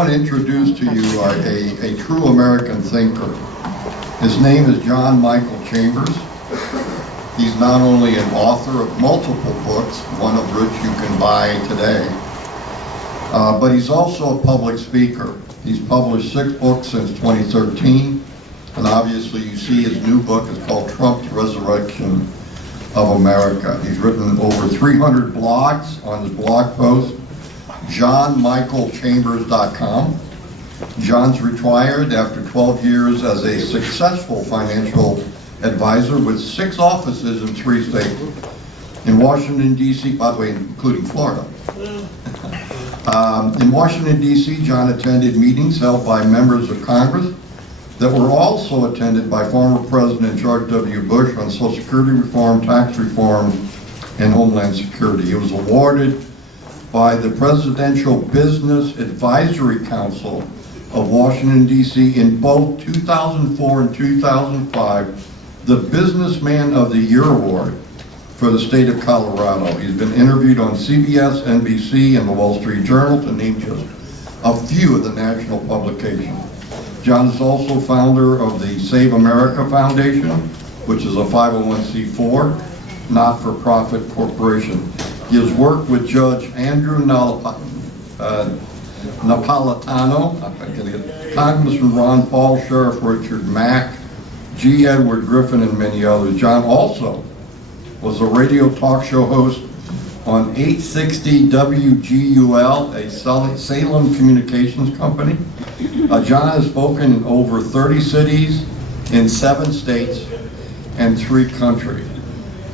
want to introduce to you a true American thinker. His name is John Michael Chambers. He's not only an author of multiple books, one of which you can buy today, but he's also a public speaker. He's published 6 books since 2013, and obviously you see his new book is called Trump's Resurrection of America. He's written over 300 blogs on his blog post, johnmichaelchambers.com. John's retired after 12 years as a successful financial advisor with 6 offices in 3 states. In Washington, D.C., by the way, including Florida. In Washington, D.C., John attended meetings held by members of Congress that were also attended by former President George W. Bush on Social Security reform, tax reform, and Homeland Security. He was awarded by the Presidential Business Advisory Council of Washington, D.C. in both 2004 and 2005, the Businessman of the Year Award for the state of Colorado. He's been interviewed on CBS, NBC, and the Wall Street Journal, to name just a few of the national publications. John is also founder of the Save America Foundation, which is a 501c4, not-for-profit corporation. He has worked with Judge Andrew Napolitano, Congressman Ron Paul, Sheriff Richard Mack, G. Edward Griffin, and many others. John also was a radio talk show host on 860 WGUL, a Salem communications company. John has spoken in over 30 cities in 7 states and 3 countries.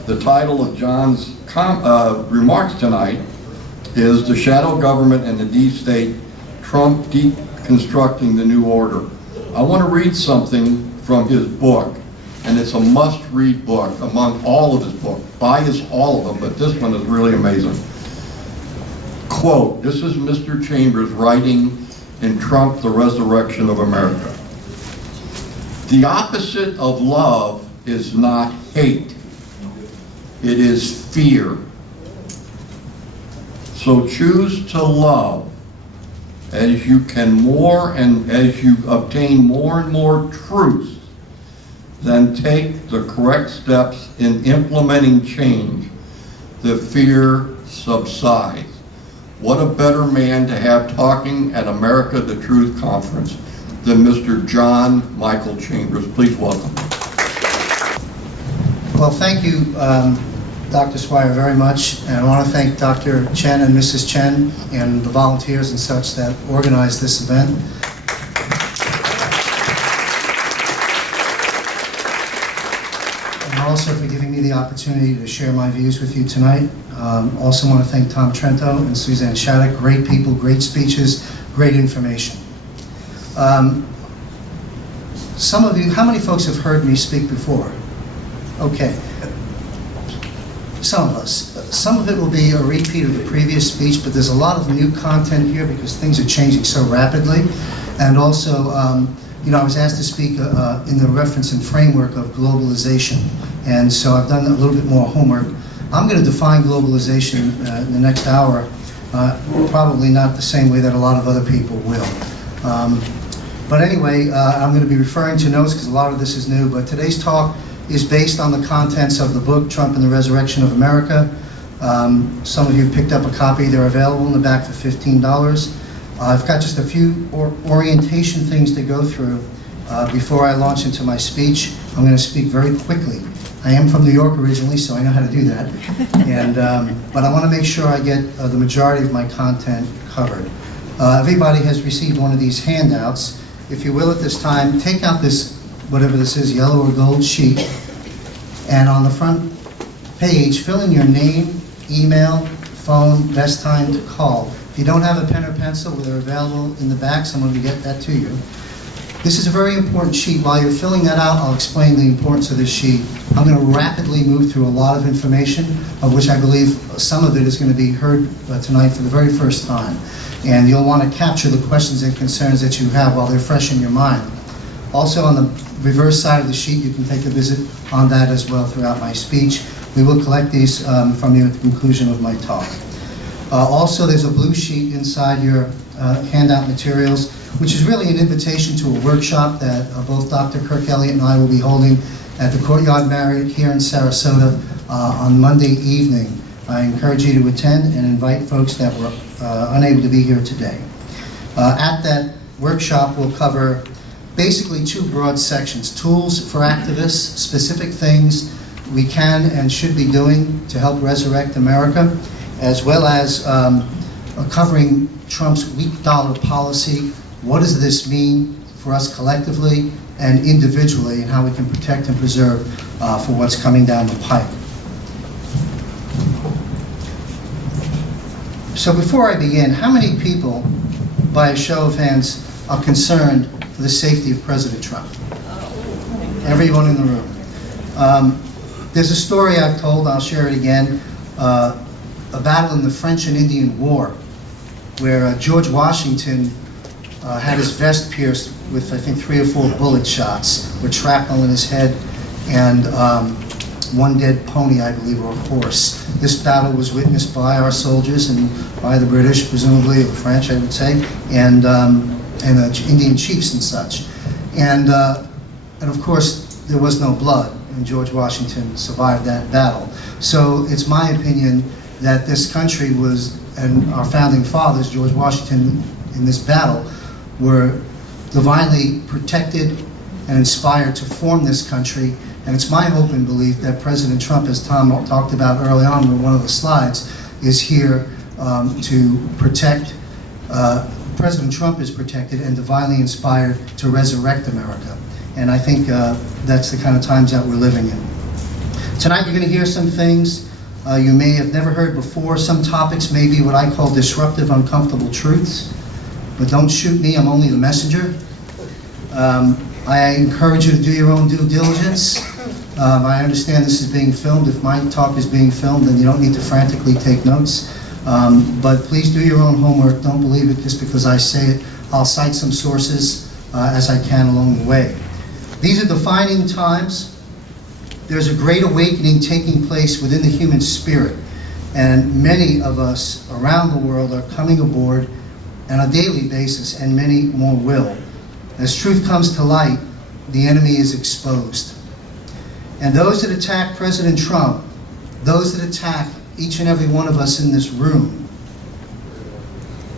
The title of John's remarks tonight is "The Shadow Government and the Deep State, Trump Deconstructing the New Order." I want to read something from his book, and it's a must-read book among all of his books. Buy all of them, but this one is really amazing. Quote, this is Mr. Chambers writing in Trump, the Resurrection of America. "The opposite of love is not hate. It is fear. So choose to love as you can more and as you obtain more and more truths, then take the correct steps in implementing change. The fear subsides." What a better man to have talking at America the Truth Conference than Mr. John Michael Chambers. Please welcome him. Well, thank you, Dr. Swire, very much. And I want to thank Dr. Chen and Mrs. Chen and the volunteers and such that organized this event. And also for giving me the opportunity to share my views with you tonight. Also want to thank Tom Trento and Suzanne Shattuck. Great people, great speeches, great information. Some of you, how many folks have heard me speak before? Okay. Some of us. Some of it will be a repeat of the previous speech, but there's a lot of new content here because things are changing so rapidly. And also, I was asked to speak in the reference and framework of globalization. And so I've done a little bit more homework. I'm going to define globalization in the next hour, probably not the same way that a lot of other people will. But anyway, I'm going to be referring to notes because a lot of this is new, but today's talk is based on the contents of the book, Trump and the Resurrection of America. Some of you picked up a copy. They're available in the back for $15. I've got just a few orientation things to go through before I launch into my speech. I'm going to speak very quickly. I am from New York originally, so I know how to do that. But I want to make sure I get the majority of my content covered. Everybody has received one of these handouts. If you will, at this time, take out this, whatever this is, yellow or gold sheet, and on the front page, fill in your name, email, phone, best time to call. If you don't have a pen or pencil, they're available in the back. Someone will get that to you. This is a very important sheet. While you're filling that out, I'll explain the importance of this sheet. I'm going to rapidly move through a lot of information, of which I believe some of it is going to be heard tonight for the very first time. And you'll want to capture the questions and concerns that you have while they're fresh in your mind. Also, on the reverse side of the sheet, you can take a visit on that as well throughout my speech. We will collect these from you at the conclusion of my talk. Also, there's a blue sheet inside your handout materials, which is really an invitation to a workshop that both Dr. Kirk Elliott and I will be holding at the Courtyard Marriott here in Sarasota on Monday evening. I encourage you to attend and invite folks that were unable to be here today. At that workshop, we'll cover basically two broad sections: tools for activists, specific things we can and should be doing to help resurrect America, as well as covering Trump's weak dollar policy. What does this mean for us collectively and individually, and how we can protect and preserve for what's coming down the pipe. So before I begin, how many people, by a show of hands, are concerned for the safety of President Trump? Everyone in the room. There's a story I've told, I'll share it again, a battle in the French and Indian War, where George Washington had his vest pierced with, I think, 3 or 4 bullet shots with shrapnel in his head, and one dead pony, I believe, or a horse. This battle was witnessed by our soldiers and by the British, presumably, or the French, I would say, and Indian chiefs and such. And of course, there was no blood, and George Washington survived that battle. So it's my opinion that this country was, and our founding fathers, George Washington, in this battle, were divinely protected and inspired to form this country. And it's my hope and belief that President Trump, as Tom talked about early on in one of the slides, is here to protect. President Trump is protected and divinely inspired to resurrect America. And I think that's the kind of times that we're living in. Tonight you're going to hear some things you may have never heard before. Some topics may be what I call disruptive, uncomfortable truths. But don't shoot me, I'm only the messenger. I encourage you to do your own due diligence. I understand this is being filmed. If my talk is being filmed, then you don't need to frantically take notes. But please do your own homework. Don't believe it just because I say it. I'll cite some sources as I can along the way. These are defining times. There's a great awakening taking place within the human spirit. And many of us around the world are coming aboard on a daily basis, and many more will. As truth comes to light, the enemy is exposed. And those that attack President Trump, those that attack each and every one of us in this room,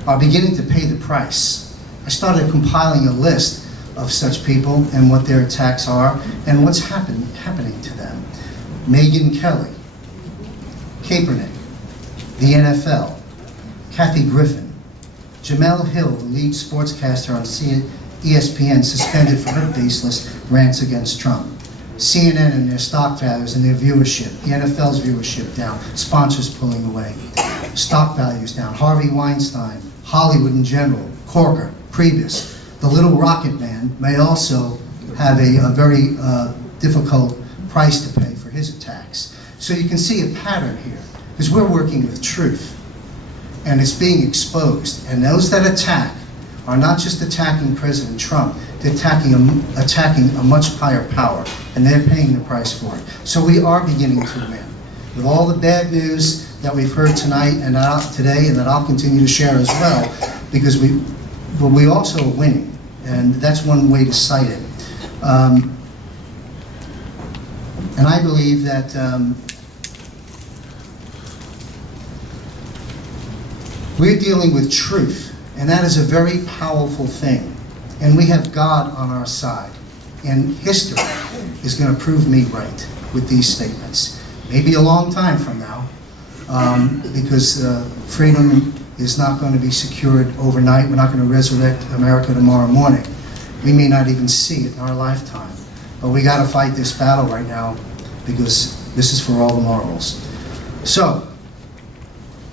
are beginning to pay the price. I started compiling a list of such people and what their attacks are and what's happening to them. Megyn Kelly, Kaepernick, the NFL, Kathy Griffin, Jamel Hill, the lead sportscaster on ESPN, suspended for her baseless rants against Trump. CNN and their stock values and their viewership. The NFL's viewership down. Sponsors pulling away. Stock values down. Harvey Weinstein, Hollywood in general, Corker, Priebus. The little rocket man may also have a very difficult price to pay for his attacks. So you can see a pattern here, because we're working with truth. And it's being exposed. And those that attack are not just attacking President Trump, they're attacking a much higher power, and they're paying the price for it. So we are beginning to win. With all the bad news that we've heard tonight and today, and that I'll continue to share as well, because we also are winning, and that's one way to cite it. And I believe that we're dealing with truth, and that is a very powerful thing. And we have God on our side. And history is going to prove me right with these statements. Maybe a long time from now, because freedom is not going to be secured overnight. We're not going to resurrect America tomorrow morning. We may not even see it in our lifetime. But we got to fight this battle right now, because this is for all the morals. So,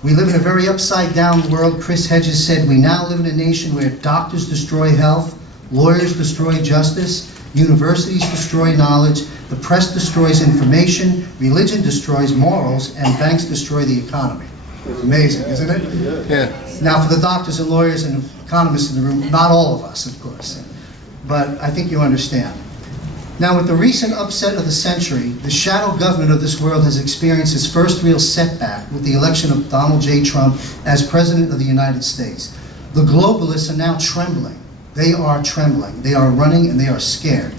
we live in a very upside-down world. Chris Hedges said, we now live in a nation where doctors destroy health, lawyers destroy justice, universities destroy knowledge, the press destroys information, religion destroys morals, and banks destroy the economy. It's amazing, isn't it? Yeah. Now, for the doctors and lawyers and economists in the room, not all of us, of course, but I think you understand. Now, with the recent upset of the century, the shadow government of this world has experienced its first real setback with the election of Donald J. Trump as President of the United States. The globalists are now trembling. They are trembling. They are running and they are scared.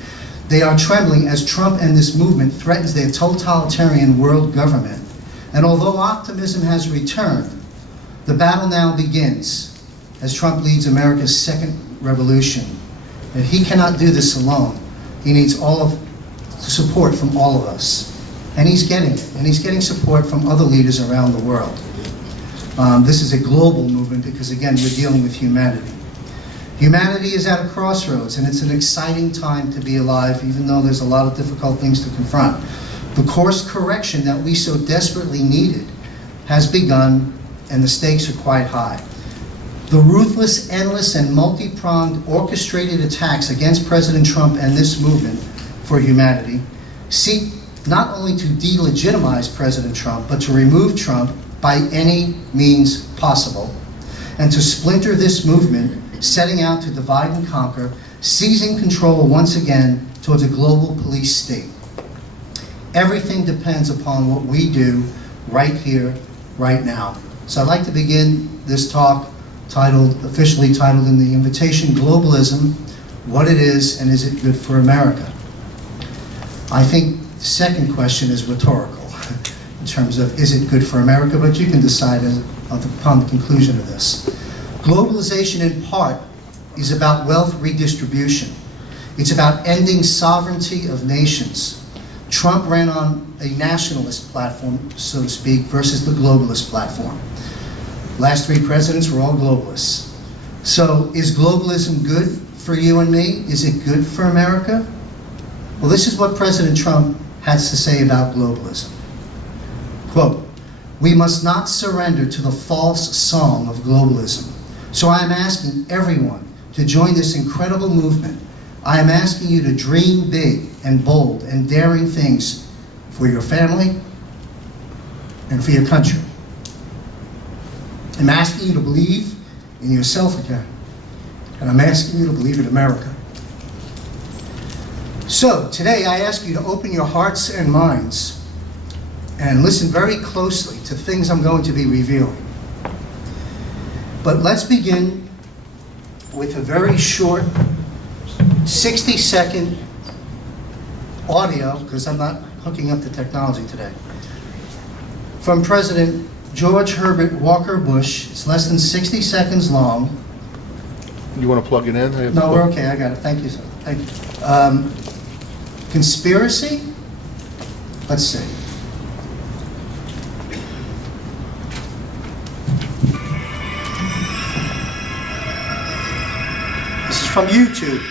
They are trembling as Trump and this movement threatens their totalitarian world government. And although optimism has returned, the battle now begins as Trump leads America's second revolution. And he cannot do this alone. He needs all of the support from all of us. And he's getting it. And he's getting support from other leaders around the world. This is a global movement because, again, we're dealing with humanity. Humanity is at a crossroads, and it's an exciting time to be alive, even though there's a lot of difficult things to confront. The course correction that we so desperately needed has begun, and the stakes are quite high. The ruthless, endless, and multi-pronged orchestrated attacks against President Trump and this movement for humanity seek not only to delegitimize President Trump, but to remove Trump by any means possible, and to splinter this movement, setting out to divide and conquer, seizing control once again towards a global police state. Everything depends upon what we do right here, right now. So I'd like to begin this talk officially titled in the invitation, Globalism, What It Is and Is It Good for America? I think the second question is rhetorical in terms of is it good for America, but you can decide upon the conclusion of this. Globalization in part is about wealth redistribution. It's about ending sovereignty of nations. Trump ran on a nationalist platform, so to speak, versus the globalist platform. Last three presidents were all globalists. So is globalism good for you and me? Is it good for America? Well, this is what President Trump has to say about globalism. Quote, "We must not surrender to the false song of globalism. So I am asking everyone to join this incredible movement. I am asking you to dream big and bold and daring things for your family and for your country. I'm asking you to believe in yourself again. And I'm asking you to believe in America." So today I ask you to open your hearts and minds and listen very closely to things I'm going to be revealing. But let's begin with a very short 60-second audio, because I'm not hooking up the technology today, from President George Herbert Walker Bush. It's less than 60 seconds long. You want to plug it in? No, we're okay. I got it. Thank you, sir. Thank you. Conspiracy? Let's see. This is from YouTube.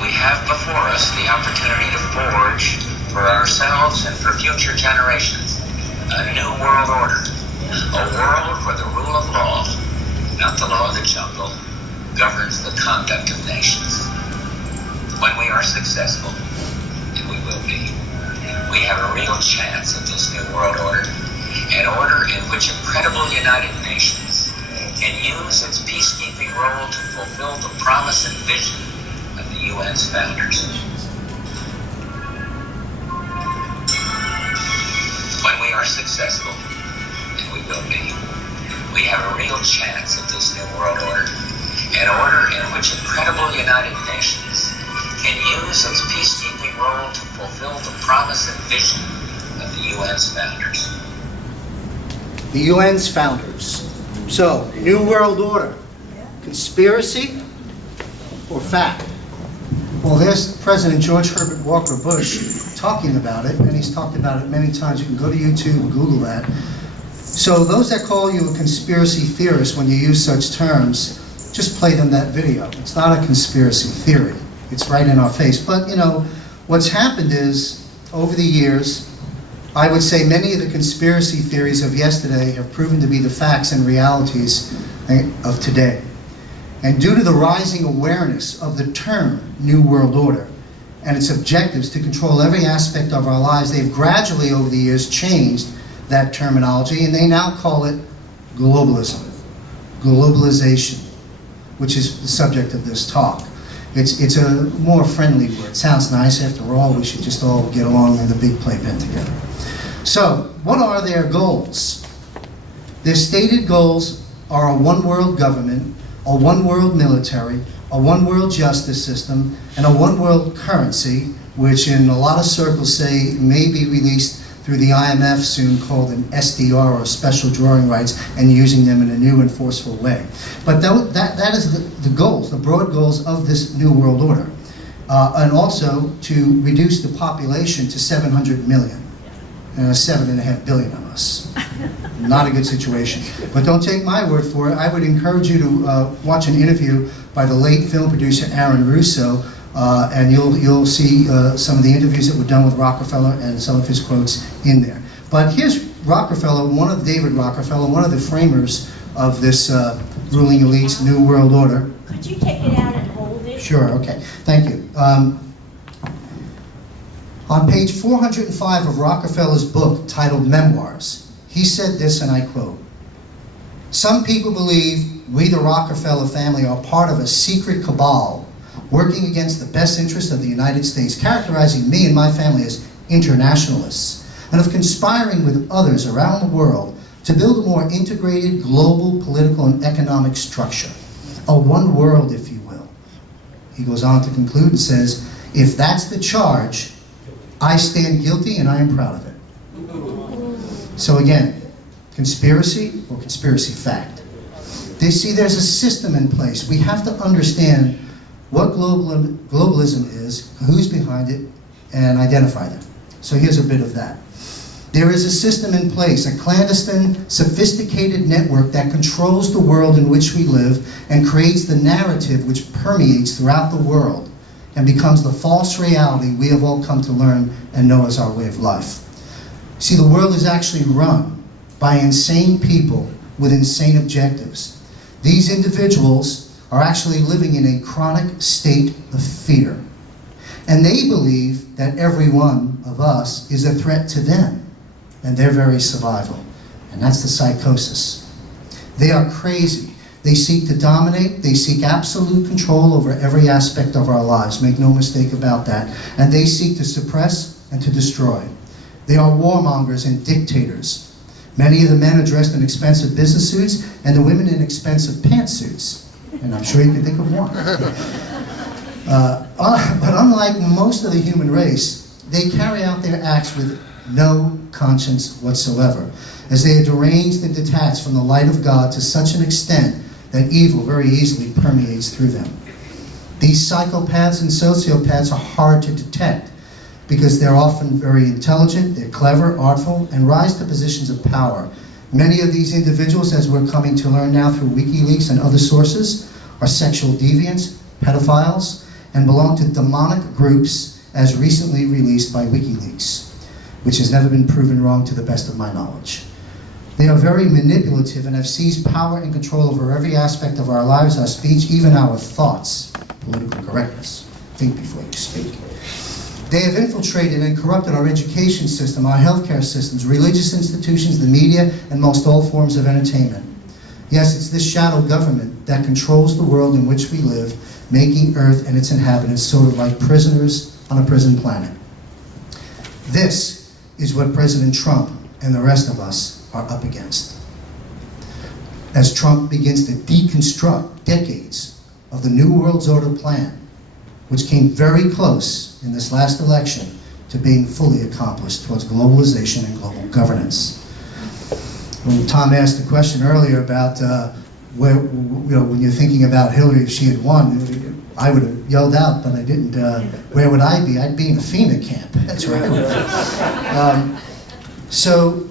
We have before us the opportunity to forge for ourselves and for future generations a new world order, a world where the rule of law, not the law of the jungle, governs the conduct of nations. When we are successful, and we will be, we have a real chance at this new world order, an order in which a credible United Nations can use its peacekeeping role to fulfill the promise and vision of the UN's founders. When we are successful, and we will be, we have a real chance at this new world order, an order in which a credible United Nations can use its peacekeeping role to fulfill the promise and vision of the UN's founders. The UN's founders. So, New World Order. Conspiracy or fact? Well, there's President George Herbert Walker Bush talking about it, and he's talked about it many times. You can go to YouTube and Google that. So those that call you a conspiracy theorist when you use such terms, just play them that video. It's not a conspiracy theory. It's right in our face. But, you know, what's happened is, over the years, I would say many of the conspiracy theories of yesterday have proven to be the facts and realities of today. And due to the rising awareness of the term New World Order and its objectives to control every aspect of our lives, they've gradually over the years changed that terminology, and they now call it globalism, globalization, which is the subject of this talk. It's a more friendly word. It sounds nice. After all, we should just all get along in the big playpen together. So, what are their goals? Their stated goals are a one-world government, a one-world military, a one-world justice system, and a one-world currency, which in a lot of circles say may be released through the IMF soon, called an SDR, or special drawing rights, and using them in a new and forceful way. But that is the goals, the broad goals of this New World Order. And also to reduce the population to 700 million. 7.5 billion of us. Not a good situation. But don't take my word for it. I would encourage you to watch an interview by the late film producer Aaron Russo, and you'll see some of the interviews that were done with Rockefeller and some of his quotes in there. But here's Rockefeller, David Rockefeller, one of the framers of this ruling elite's New World Order. Could you take it out and hold it? Sure, okay. Thank you. On page 405 of Rockefeller's book titled Memoirs, he said this, and I quote, "Some people believe we, the Rockefeller family, are part of a secret cabal working against the best interests of the United States, characterizing me and my family as internationalists, and of conspiring with others around the world to build a more integrated global political and economic structure. A one world, if you will." He goes on to conclude and says, "If that's the charge, I stand guilty and I am proud of it." So again, conspiracy or conspiracy fact. They see there's a system in place. We have to understand what globalism is, who's behind it, and identify them. So here's a bit of that. There is a system in place, a clandestine, sophisticated network that controls the world in which we live and creates the narrative which permeates throughout the world and becomes the false reality we have all come to learn and know as our way of life. See, the world is actually run by insane people with insane objectives. These individuals are actually living in a chronic state of fear. And they believe that every one of us is a threat to them and their very survival. And that's the psychosis. They are crazy. They seek to dominate. They seek absolute control over every aspect of our lives. Make no mistake about that. And they seek to suppress and to destroy. They are warmongers and dictators. Many of the men are dressed in expensive business suits and the women in expensive pantsuits. And I'm sure you can think of one. But unlike most of the human race, they carry out their acts with no conscience whatsoever, as they are deranged and detached from the light of God to such an extent that evil very easily permeates through them. These psychopaths and sociopaths are hard to detect because they're often very intelligent, they're clever, artful, and rise to positions of power. Many of these individuals, as we're coming to learn now through WikiLeaks and other sources, are sexual deviants, pedophiles, and belong to demonic groups as recently released by WikiLeaks, which has never been proven wrong to the best of my knowledge. They are very manipulative and have seized power and control over every aspect of our lives, our speech, even our thoughts. Political correctness. Think before you speak. They have infiltrated and corrupted our education system, our healthcare systems, religious institutions, the media, and most all forms of entertainment. Yes, it's this shadow government that controls the world in which we live, making Earth and its inhabitants sort of like prisoners on a prison planet. This is what President Trump and the rest of us are up against. As Trump begins to deconstruct decades of the New World Order plan, which came very close in this last election to being fully accomplished towards globalization and global governance. When Tom asked the question earlier about when you're thinking about Hillary, if she had won, I would have yelled out, but I didn't. Where would I be? I'd be in a FEMA camp. That's where I would be. So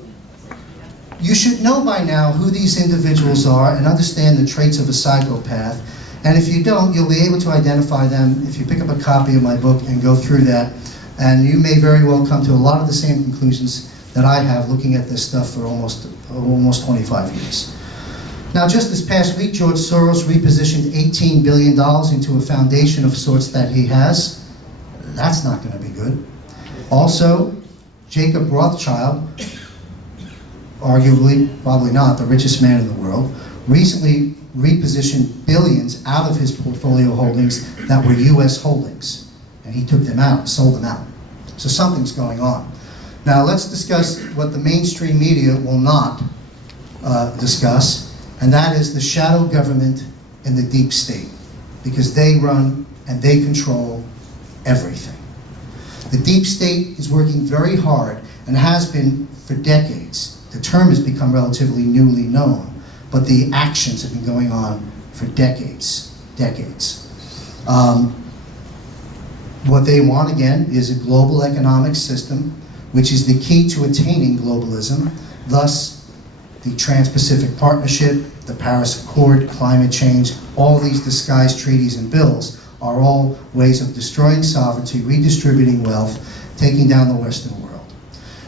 you should know by now who these individuals are and understand the traits of a psychopath. And if you don't, you'll be able to identify them if you pick up a copy of my book and go through that. And you may very well come to a lot of the same conclusions that I have looking at this stuff for almost 25 years. Now, just this past week, George Soros repositioned $18 billion into a foundation of sorts that he has. That's not going to be good. Also, Jacob Rothschild, arguably, probably not, the richest man in the world, recently repositioned billions out of his portfolio holdings that were U.S. holdings. And he took them out, sold them out. So something's going on. Now, let's discuss what the mainstream media will not discuss, and that is the shadow government and the deep state, because they run and they control everything. The deep state is working very hard and has been for decades. The term has become relatively newly known, but the actions have been going on for decades. What they want, again, is a global economic system, which is the key to attaining globalism, thus the Trans-Pacific Partnership, the Paris Accord, climate change, all these disguised treaties and bills are all ways of destroying sovereignty, redistributing wealth, taking down the Western world.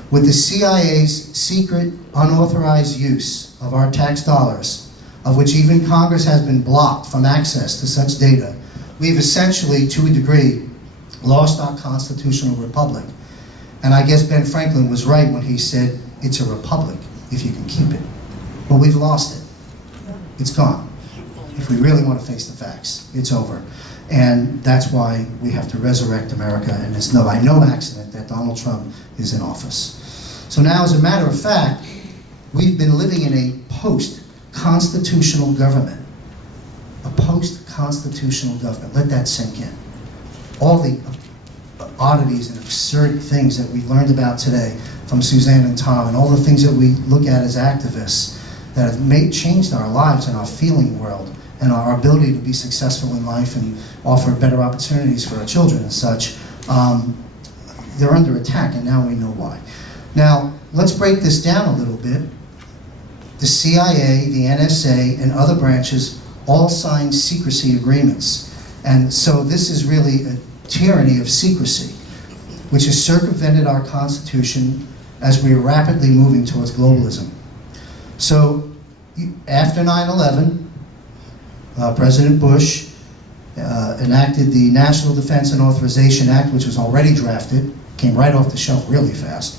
With the CIA's secret, unauthorized use of our tax dollars, of which even Congress has been blocked from access to such data, we've essentially, to a degree, lost our constitutional republic. And I guess Ben Franklin was right when he said, it's a republic if you can keep it. Well, we've lost it. It's gone. If we really want to face the facts, it's over. And that's why we have to resurrect America, and it's by no accident that Donald Trump is in office. So now, as a matter of fact, we've been living in a post-constitutional government. A post-constitutional government. Let that sink in. All the oddities and absurd things that we learned about today from Suzanne and Tom, and all the things that we look at as activists that have changed our lives and our feeling world and our ability to be successful in life and offer better opportunities for our children and such, they're under attack, and now we know why. Now, let's break this down a little bit. The CIA, the NSA, and other branches all signed secrecy agreements. And so this is really a tyranny of secrecy, which has circumvented our Constitution as we are rapidly moving towards globalism. So after 9/11, President Bush enacted the National Defense and Authorization Act, which was already drafted, came right off the shelf really fast,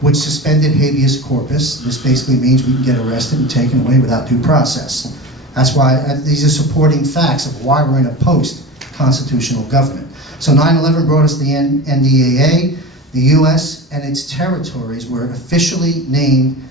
which suspended habeas corpus. This basically means we can get arrested and taken away without due process. That's why these are supporting facts of why we're in a post-constitutional government. So 9/11 brought us the NDAA. The U.S. and its territories were officially named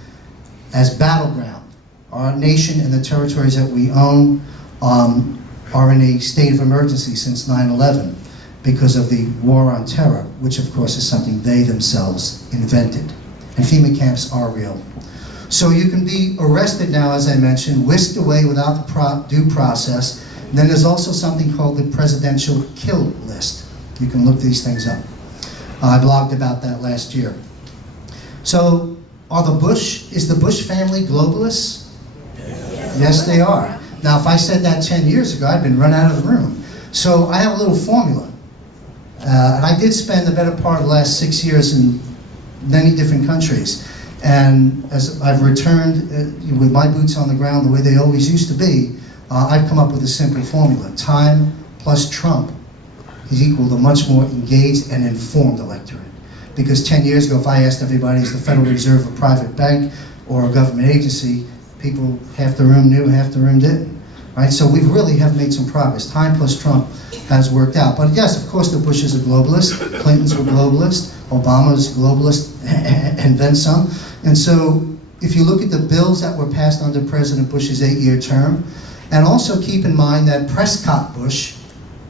as battleground. Our nation and the territories that we own are in a state of emergency since 9/11 because of the war on terror, which of course is something they themselves invented. And FEMA camps are real. So you can be arrested now, as I mentioned, whisked away without the due process. And then there's also something called the presidential kill list. You can look these things up. I blogged about that last year. So is the Bush family globalists? Yes, they are. Now, if I said that 10 years ago, I'd been run out of the room. So I have a little formula. And I did spend the better part of the last 6 years in many different countries. And as I've returned with my boots on the ground the way they always used to be, I've come up with a simple formula. Time plus Trump is equal to a much more engaged and informed electorate. Because 10 years ago, if I asked everybody, is the Federal Reserve a private bank or a government agency, people, half the room knew, half the room didn't. Right? So we really have made some progress. Time plus Trump has worked out. But yes, of course, the Bushes are globalists. Clintons were globalists. Obama's globalist, and then some. And so if you look at the bills that were passed under President Bush's 8-year term, and also keep in mind that Prescott Bush,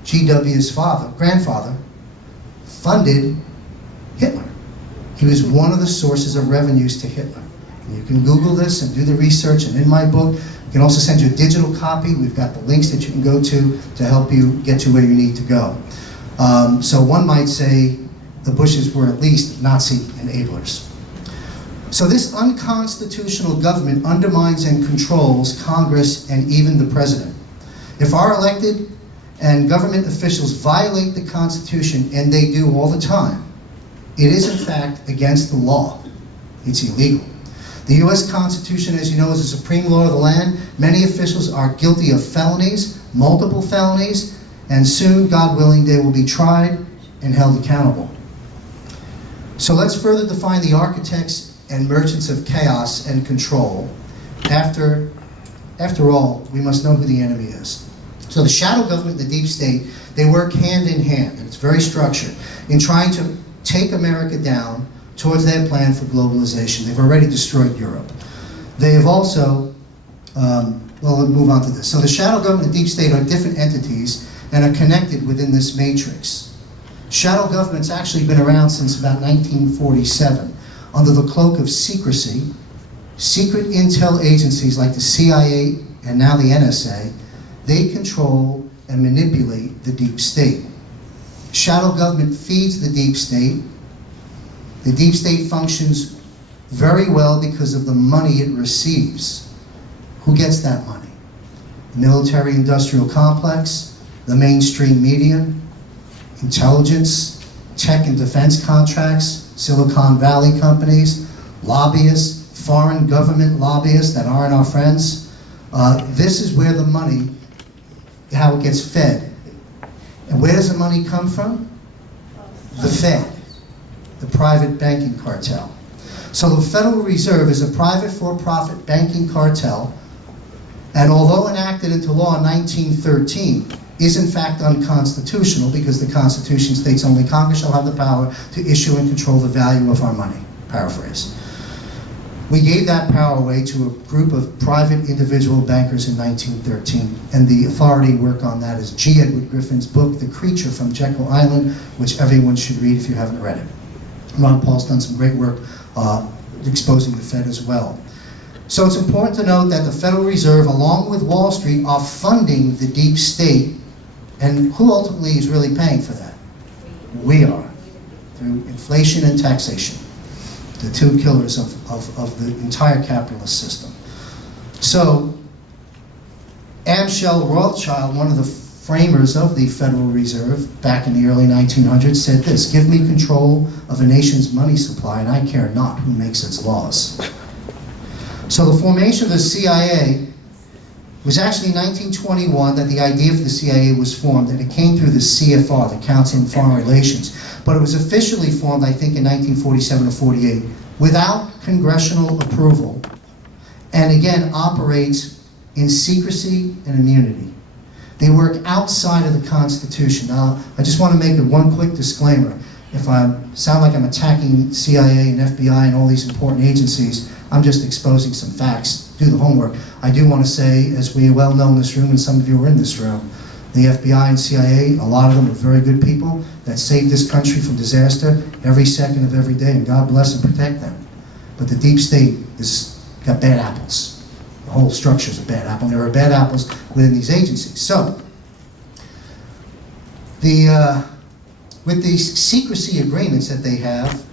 GW's grandfather, funded Hitler. He was one of the sources of revenues to Hitler. And you can Google this and do the research, and in my book, I can also send you a digital copy. We've got the links that you can go to help you get to where you need to go. So one might say the Bushes were at least Nazi enablers. So this unconstitutional government undermines and controls Congress and even the president. If our elected and government officials violate the Constitution, and they do all the time, it is in fact against the law. It's illegal. The U.S. Constitution, as you know, is the supreme law of the land. Many officials are guilty of felonies, multiple felonies, and soon, God willing, they will be tried and held accountable. So let's further define the architects and merchants of chaos and control. After all, we must know who the enemy is. So the shadow government and the deep state, they work hand in hand, and it's very structured, in trying to take America down towards their plan for globalization. They've already destroyed Europe. They have also, well, let's move on to this. So the shadow government and deep state are different entities and are connected within this matrix. Shadow government's actually been around since about 1947 under the cloak of secrecy. Secret intel agencies like the CIA and now the NSA, they control and manipulate the deep state. Shadow government feeds the deep state. The deep state functions very well because of the money it receives. Who gets that money? The military-industrial complex, the mainstream media, intelligence, tech and defense contracts, Silicon Valley companies, lobbyists, foreign government lobbyists that aren't our friends. This is where the money, how it gets fed. And where does the money come from? The Fed, the private banking cartel. So the Federal Reserve is a private for-profit banking cartel, and although enacted into law in 1913, is in fact unconstitutional because the Constitution states only Congress shall have the power to issue and control the value of our money. Paraphrase. We gave that power away to a group of private individual bankers in 1913, and the authority work on that is G. Edward Griffin's book, The Creature from Jekyll Island, which everyone should read if you haven't read it. Ron Paul's done some great work exposing the Fed as well. So it's important to note that the Federal Reserve, along with Wall Street, are funding the deep state, and who ultimately is really paying for that? We are, through inflation and taxation, the two killers of the entire capitalist system. So, Amschel Rothschild, one of the framers of the Federal Reserve back in the early 1900s, said this: "Give me control of a nation's money supply, and I care not who makes its laws." So the formation of the CIA was actually in 1921 that the idea for the CIA was formed, and it came through the CFR, the Council on Foreign Relations. But it was officially formed, I think, in 1947 or 48, without congressional approval, and again operates in secrecy and immunity. They work outside of the Constitution. Now, I just want to make one quick disclaimer. If I sound like I'm attacking CIA and FBI and all these important agencies, I'm just exposing some facts. Do the homework. I do want to say, as we well know in this room, and some of you are in this room, the FBI and CIA, a lot of them are very good people that save this country from disaster every second of every day, and God bless and protect them. But the deep state has got bad apples. The whole structure is a bad apple, and there are bad apples within these agencies. So, with these secrecy agreements that they have,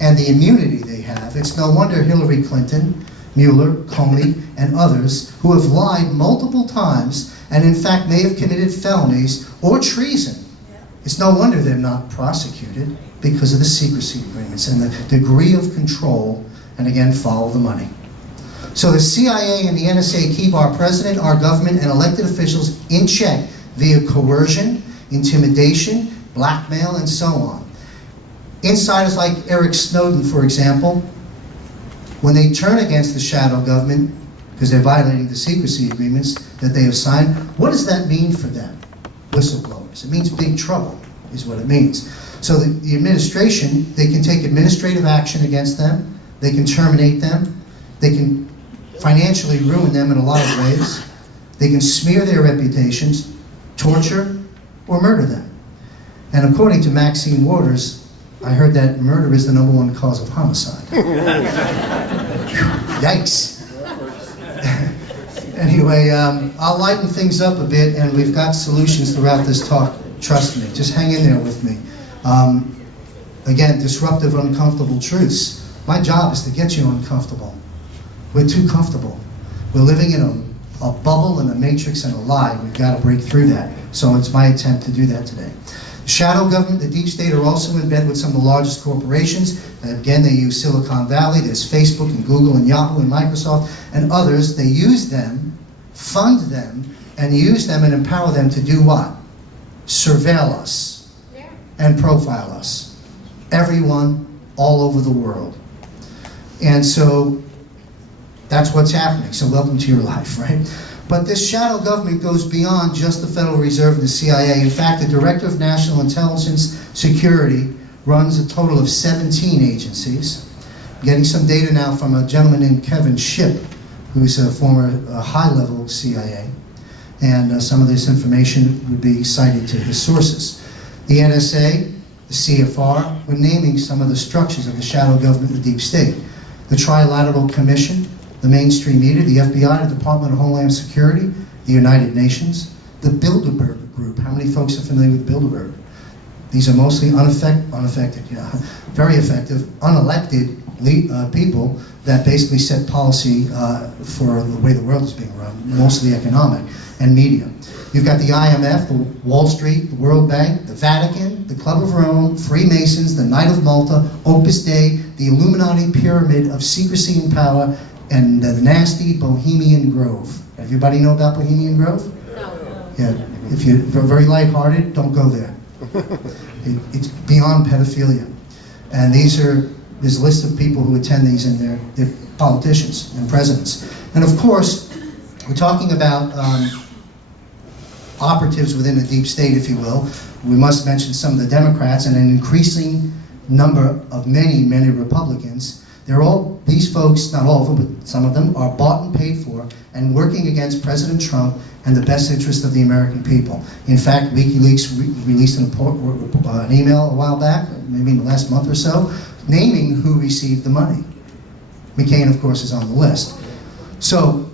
and the immunity they have, it's no wonder Hillary Clinton, Mueller, Comey, and others who have lied multiple times and in fact may have committed felonies or treason. It's no wonder they're not prosecuted because of the secrecy agreements and the degree of control, and again, follow the money. So the CIA and the NSA keep our president, our government, and elected officials in check via coercion, intimidation, blackmail, and so on. Insiders like Eric Snowden, for example, when they turn against the shadow government because they're violating the secrecy agreements that they have signed, what does that mean for them? Whistleblowers. It means big trouble, is what it means. So the administration, they can take administrative action against them, they can terminate them, they can financially ruin them in a lot of ways, they can smear their reputations, torture, or murder them. And according to Maxine Waters, I heard that murder is the #1 cause of homicide. Yikes. Anyway, I'll lighten things up a bit, and we've got solutions throughout this talk. Trust me. Just hang in there with me. Again, disruptive, uncomfortable truths. My job is to get you uncomfortable. We're too comfortable. We're living in a bubble and a matrix and a lie. We've got to break through that. So it's my attempt to do that today. The shadow government, the deep state, are also in bed with some of the largest corporations. And again, they use Silicon Valley. There's Facebook and Google and Yahoo and Microsoft and others. They use them, fund them, and use them and empower them to do what? Surveil us and profile us. Everyone all over the world. And so that's what's happening. So welcome to your life, right? But this shadow government goes beyond just the Federal Reserve and the CIA. In fact, the Director of National Intelligence Security runs a total of 17 agencies. Getting some data now from a gentleman named Kevin Shipp, who's a former high-level CIA, and some of this information would be cited to his sources. The NSA, the CFR, were naming some of the structures of the shadow government and the deep state. The Trilateral Commission, the mainstream media, the FBI, the Department of Homeland Security, the United Nations, the Bilderberg Group. How many folks are familiar with Bilderberg? These are mostly very effective, unelected people that basically set policy for the way the world is being run, mostly economic and media. You've got the IMF, the Wall Street, the World Bank, the Vatican, the Club of Rome, Freemasons, the Knight of Malta, Opus Dei, the Illuminati pyramid of secrecy and power, and the nasty Bohemian Grove. Everybody know about Bohemian Grove? No. Yeah, if you're very lighthearted, don't go there. It's beyond pedophilia. And there's a list of people who attend these, and they're politicians and presidents. And of course, we're talking about operatives within the deep state, if you will. We must mention some of the Democrats and an increasing number of many Republicans. These folks, not all of them, but some of them, are bought and paid for and working against President Trump and the best interest of the American people. In fact, WikiLeaks released an email a while back, maybe in the last month or so, naming who received the money. McCain, of course, is on the list. So,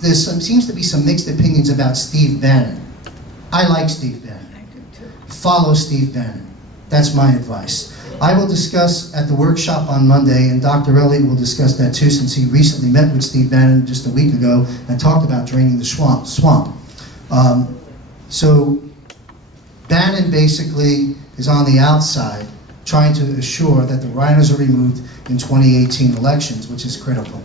there seems to be some mixed opinions about Steve Bannon. I like Steve Bannon. Follow Steve Bannon. That's my advice. I will discuss at the workshop on Monday, and Dr. Elliott will discuss that too, since he recently met with Steve Bannon just a week ago and talked about draining the swamp. So Bannon basically is on the outside trying to assure that the rhinos are removed in 2018 elections, which is critical.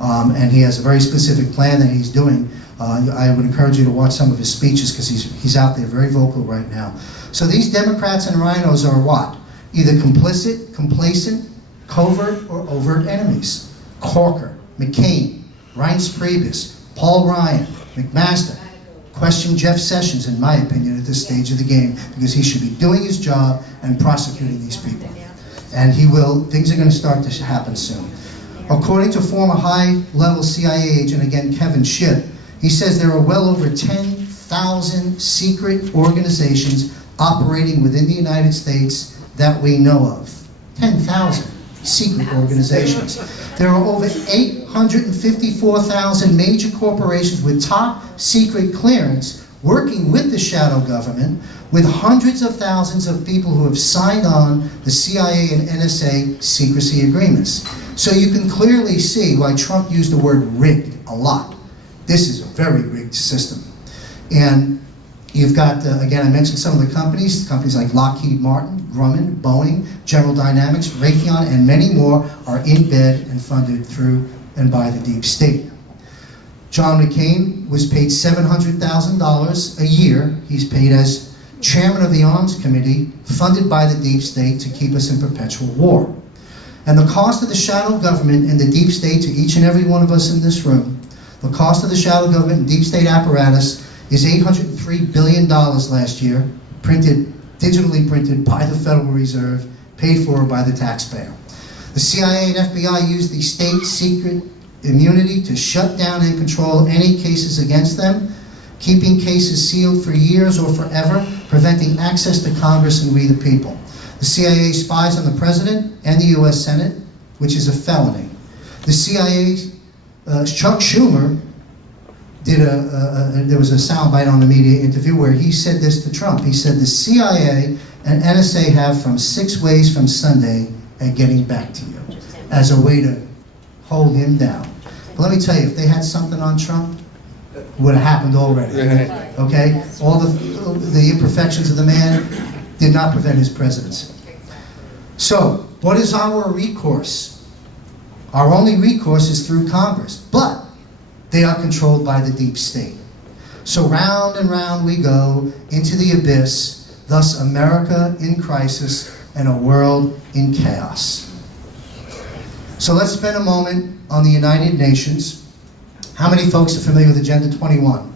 And he has a very specific plan that he's doing. I would encourage you to watch some of his speeches because he's out there very vocal right now. So these Democrats and rhinos are what? Either complicit, complacent, covert, or overt enemies. Corker, McCain, Reince Priebus, Paul Ryan, McMaster. Question Jeff Sessions, in my opinion, at this stage of the game, because he should be doing his job and prosecuting these people. And he will. Things are going to start to happen soon. According to former high-level CIA agent, again, Kevin Shipp, he says there are well over 10,000 secret organizations operating within the United States that we know of. 10,000 secret organizations. There are over 854,000 major corporations with top secret clearance working with the shadow government, with hundreds of thousands of people who have signed on the CIA and NSA secrecy agreements. So you can clearly see why Trump used the word rigged a lot. This is a very rigged system. And you've got, again, I mentioned some of the companies like Lockheed Martin, Grumman, Boeing, General Dynamics, Raytheon, and many more are in bed and funded through and by the deep state. John McCain was paid $700,000 a year. He's paid as chairman of the Arms Committee, funded by the deep state to keep us in perpetual war. And the cost of the shadow government and the deep state to each and every one of us in this room, the cost of the shadow government and deep state apparatus is $803 billion last year, digitally printed by the Federal Reserve, paid for by the taxpayer. The CIA and FBI use the state secret immunity to shut down and control any cases against them, keeping cases sealed for years or forever, preventing access to Congress and we the people. The CIA spies on the President and the U.S. Senate, which is a felony. The CIA, Chuck Schumer, there was a soundbite on the media interview where he said this to Trump. He said the CIA and NSA have from 6 ways from Sunday at getting back to you as a way to hold him down. But let me tell you, if they had something on Trump, it would have happened already. Okay? All the imperfections of the man did not prevent his presidency. So, what is our recourse? Our only recourse is through Congress, but they are controlled by the deep state. So round and round we go into the abyss, thus America in crisis and a world in chaos. So let's spend a moment on the United Nations. How many folks are familiar with Agenda 21?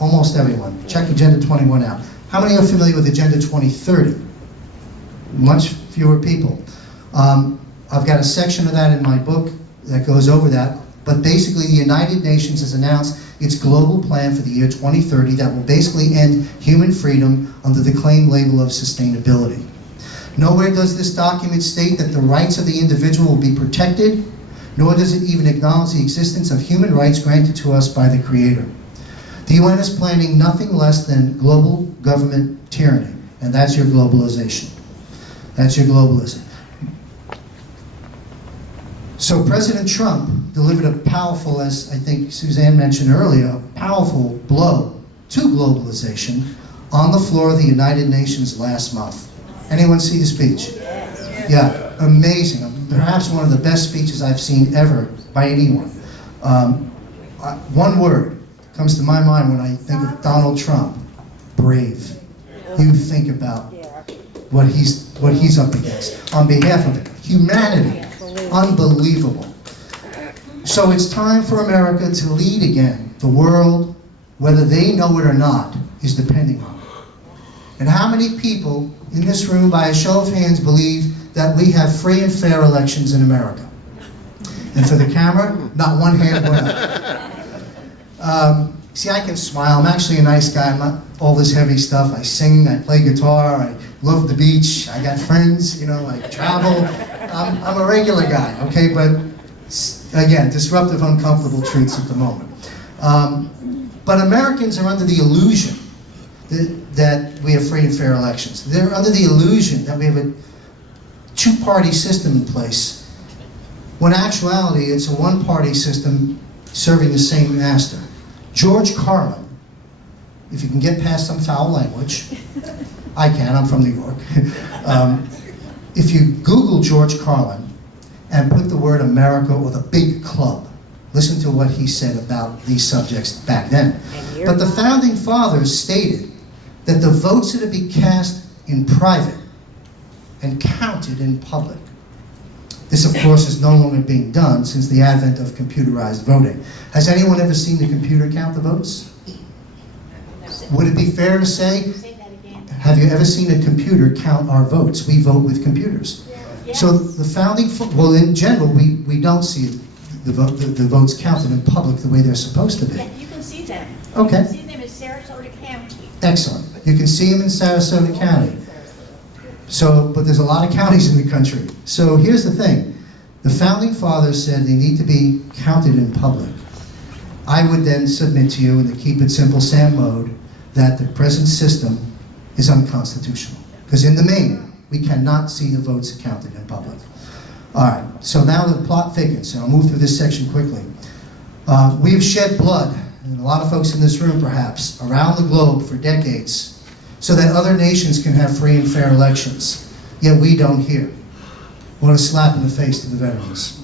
Almost everyone. Check Agenda 21 out. How many are familiar with Agenda 2030? Much fewer people. I've got a section of that in my book that goes over that, but basically the United Nations has announced its global plan for the year 2030 that will basically end human freedom under the claim label of sustainability. Nowhere does this document state that the rights of the individual will be protected, nor does it even acknowledge the existence of human rights granted to us by the Creator. The UN is planning nothing less than global government tyranny, and that's your globalization. That's your globalism. So President Trump delivered a powerful, as I think Suzanne mentioned earlier, a powerful blow to globalization on the floor of the United Nations last month. Anyone see the speech? Yeah, amazing. Perhaps one of the best speeches I've seen ever by anyone. One word comes to my mind when I think of Donald Trump: brave. You think about what he's up against on behalf of humanity. Unbelievable. So it's time for America to lead again. The world, whether they know it or not, is depending on it. And how many people in this room, by a show of hands, believe that we have free and fair elections in America? And for the camera, not one hand went up. See, I can smile. I'm actually a nice guy. I'm not all this heavy stuff. I sing, I play guitar, I love the beach, I got friends, I travel. I'm a regular guy, okay? But again, disruptive, uncomfortable treats at the moment. But Americans are under the illusion that we have free and fair elections. They're under the illusion that we have a two-party system in place, when in actuality it's a one-party system serving the same master. George Carlin, if you can get past some foul language, I can, I'm from New York. If you Google George Carlin and put the word America or the big club, listen to what he said about these subjects back then. But the founding fathers stated that the votes are to be cast in private and counted in public. This, of course, is no longer being done since the advent of computerized voting. Has anyone ever seen the computer count the votes? Would it be fair to say, have you ever seen a computer count our votes? We vote with computers. So the founding, well, in general, we don't see the votes counted in public the way they're supposed to be. Yeah, you can see them. Okay. You can see them in Sarasota County. Excellent. You can see them in Sarasota County. So, but there's a lot of counties in the country. So here's the thing. The founding fathers said they need to be counted in public. I would then submit to you in the keep it simple Sam mode that the present system is unconstitutional. Because in the main, we cannot see the votes counted in public. All right, so now the plot thickens, and I'll move through this section quickly. We have shed blood, and a lot of folks in this room perhaps, around the globe for decades, so that other nations can have free and fair elections. Yet we don't here. What a slap in the face to the veterans.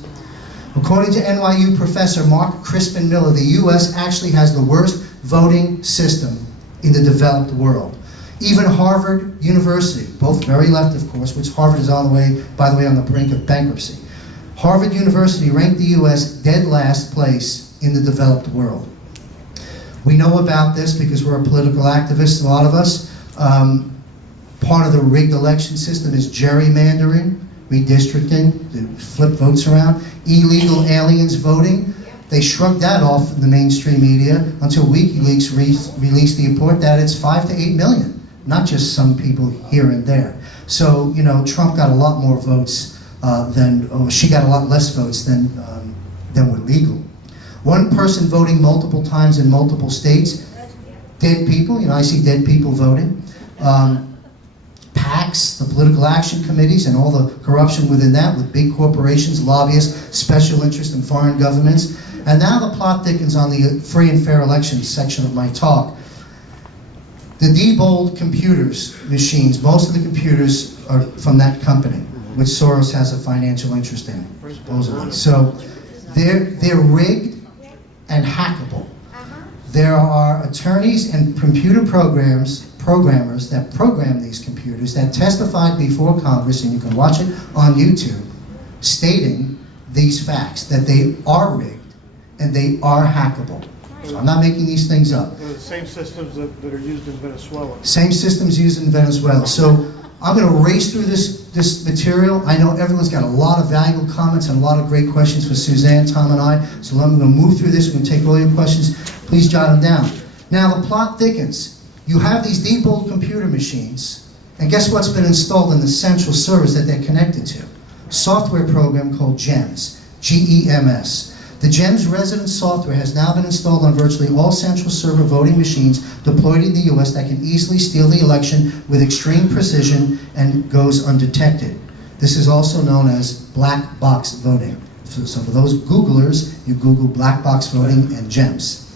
According to NYU professor Mark Crispin Miller, the U.S. actually has the worst voting system in the developed world. Even Harvard University, both very left of course, which Harvard is on the way, by the way, on the brink of bankruptcy. Harvard University ranked the U.S. dead last place in the developed world. We know about this because we're political activists, a lot of us. Part of the rigged election system is gerrymandering, redistricting, to flip votes around, illegal aliens voting. They shrugged that off in the mainstream media until WikiLeaks released the report that it's 5 to 8 million, not just some people here and there. So, Trump got a lot more votes she got a lot less votes than were legal. One person voting multiple times in multiple states, dead people, I see dead people voting. PACs, the political action committees, and all the corruption within that with big corporations, lobbyists, special interests, and foreign governments. And now the plot thickens on the free and fair elections section of my talk. The Diebold computers, machines, most of the computers are from that company, which Soros has a financial interest in, supposedly. So they're rigged and hackable. There are attorneys and computer programmers that program these computers that testified before Congress, and you can watch it on YouTube, stating these facts, that they are rigged and they are hackable. So I'm not making these things up. They're the same systems that are used in Venezuela. Same systems used in Venezuela. So I'm going to race through this material. I know everyone's got a lot of valuable comments and a lot of great questions for Suzanne, Tom, and I. So I'm going to move through this. We're going to take all your questions. Please jot them down. Now, the plot thickens. You have these deep old computer machines, and guess what's been installed in the central servers that they're connected to? Software program called GEMS, G-E-M-S. The GEMS resident software has now been installed on virtually all central server voting machines deployed in the U.S. that can easily steal the election with extreme precision and goes undetected. This is also known as black box voting. So for those Googlers, you Google black box voting and GEMS.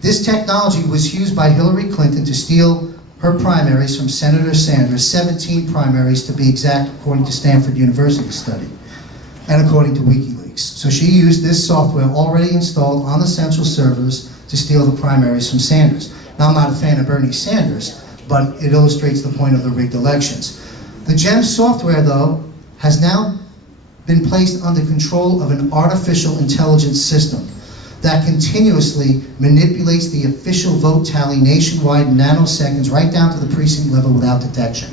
This technology was used by Hillary Clinton to steal her primaries from Senator Sanders, 17 primaries to be exact, according to Stanford University study, and according to WikiLeaks. So she used this software already installed on the central servers to steal the primaries from Sanders. Now, I'm not a fan of Bernie Sanders, but it illustrates the point of the rigged elections. The GEMS software, though, has now been placed under control of an artificial intelligence system that continuously manipulates the official vote tally nationwide in nanoseconds right down to the precinct level without detection.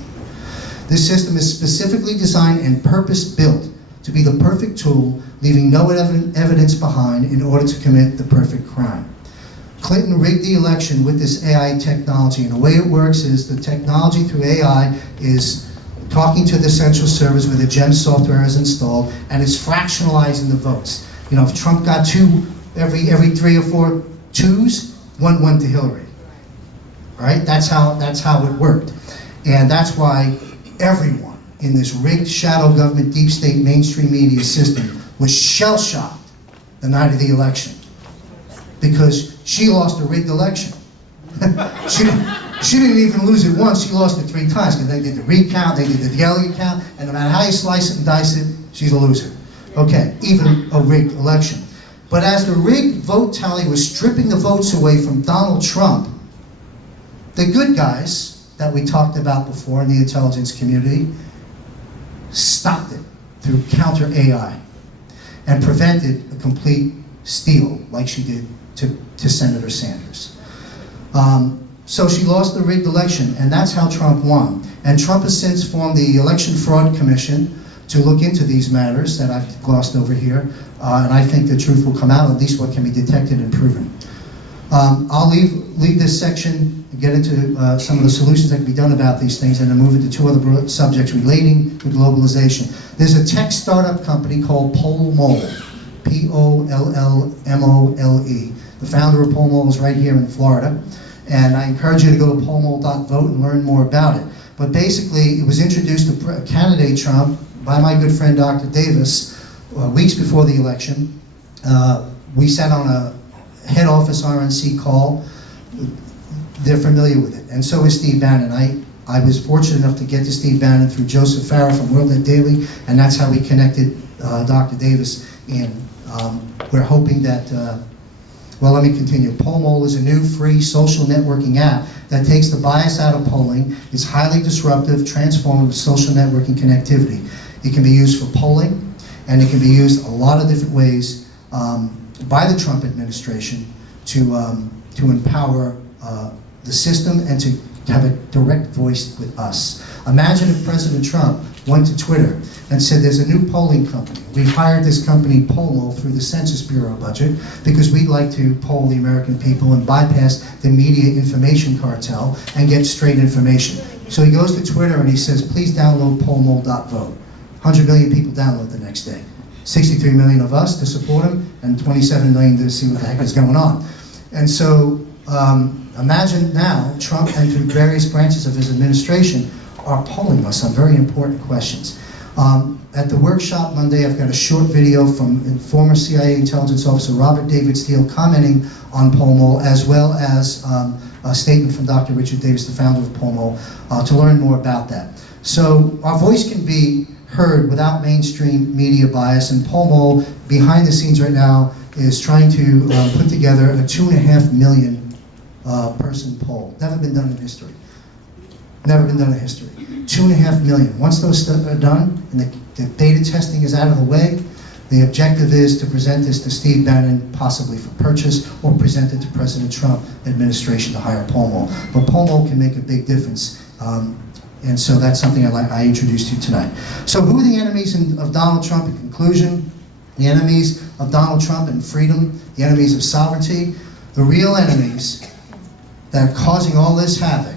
This system is specifically designed and purpose-built to be the perfect tool, leaving no evidence behind in order to commit the perfect crime. Clinton rigged the election with this AI technology, and the way it works is the technology through AI is talking to the central servers where the GEMS software is installed, and it's fractionalizing the votes. You know, if Trump got two, every 3 or 4 twos, one went to Hillary. Right? That's how it worked. And that's why everyone in this rigged shadow government, deep state, mainstream media system was shell-shocked the night of the election. Because she lost a rigged election. she didn't even lose it once, she lost it 3 times. Because they did the recount, they did the delegate count, and no matter how you slice it and dice it, she's a loser. Okay, even a rigged election. But as the rigged vote tally was stripping the votes away from Donald Trump, the good guys that we talked about before in the intelligence community stopped it through counter AI and prevented a complete steal like she did to Senator Sanders. So she lost the rigged election, and that's how Trump won. And Trump has since formed the Election Fraud Commission to look into these matters that I've glossed over here, and I think the truth will come out, at least what can be detected and proven. I'll leave this section, get into some of the solutions that can be done about these things, and then move into 2 other subjects relating to globalization. There's a tech startup company called Pollmole, P-O-L-L-M-O-L-E. The founder of Pollmole is right here in Florida, and I encourage you to go to pollmole.vote and learn more about it. But basically, it was introduced to candidate Trump by my good friend Dr. Davis weeks before the election. We sat on a head office RNC call. They're familiar with it, and so is Steve Bannon. I was fortunate enough to get to Steve Bannon through Joseph Farah from WorldNet Daily, and that's how we connected Dr. Davis in. We're hoping that, well, let me continue. Pollmole is a new free social networking app that takes the bias out of polling. It's highly disruptive, transformative social networking connectivity. It can be used for polling, and it can be used a lot of different ways by the Trump administration to empower the system and to have a direct voice with us. Imagine if President Trump went to Twitter and said, there's a new polling company. We hired this company, Pollmole, through the Census Bureau budget because we'd like to poll the American people and bypass the media information cartel and get straight information. So he goes to Twitter and he says, please download pollmole.vote. 100 million people download the next day. 63 million of us to support him and 27 million to see what the heck is going on. And so imagine now Trump and through various branches of his administration are polling us on very important questions. At the workshop Monday, I've got a short video from former CIA intelligence officer Robert David Steele commenting on Pollmole, as well as a statement from Dr. Richard Davis, the founder of Pollmole, to learn more about that. So our voice can be heard without mainstream media bias, and Pollmole, behind the scenes right now, is trying to put together a 2.5 million person poll. Never been done in history. Never been done in history. 2.5 million. Once those stuff are done and the beta testing is out of the way, The objective is to present this to Steve Bannon, possibly for purchase, or present it to President Trump administration to hire Pomo. But Pomo can make a big difference. And so that's something I introduced you tonight. So who are the enemies of Donald Trump in conclusion? The enemies of Donald Trump and freedom, the enemies of sovereignty. The real enemies that are causing all this havoc,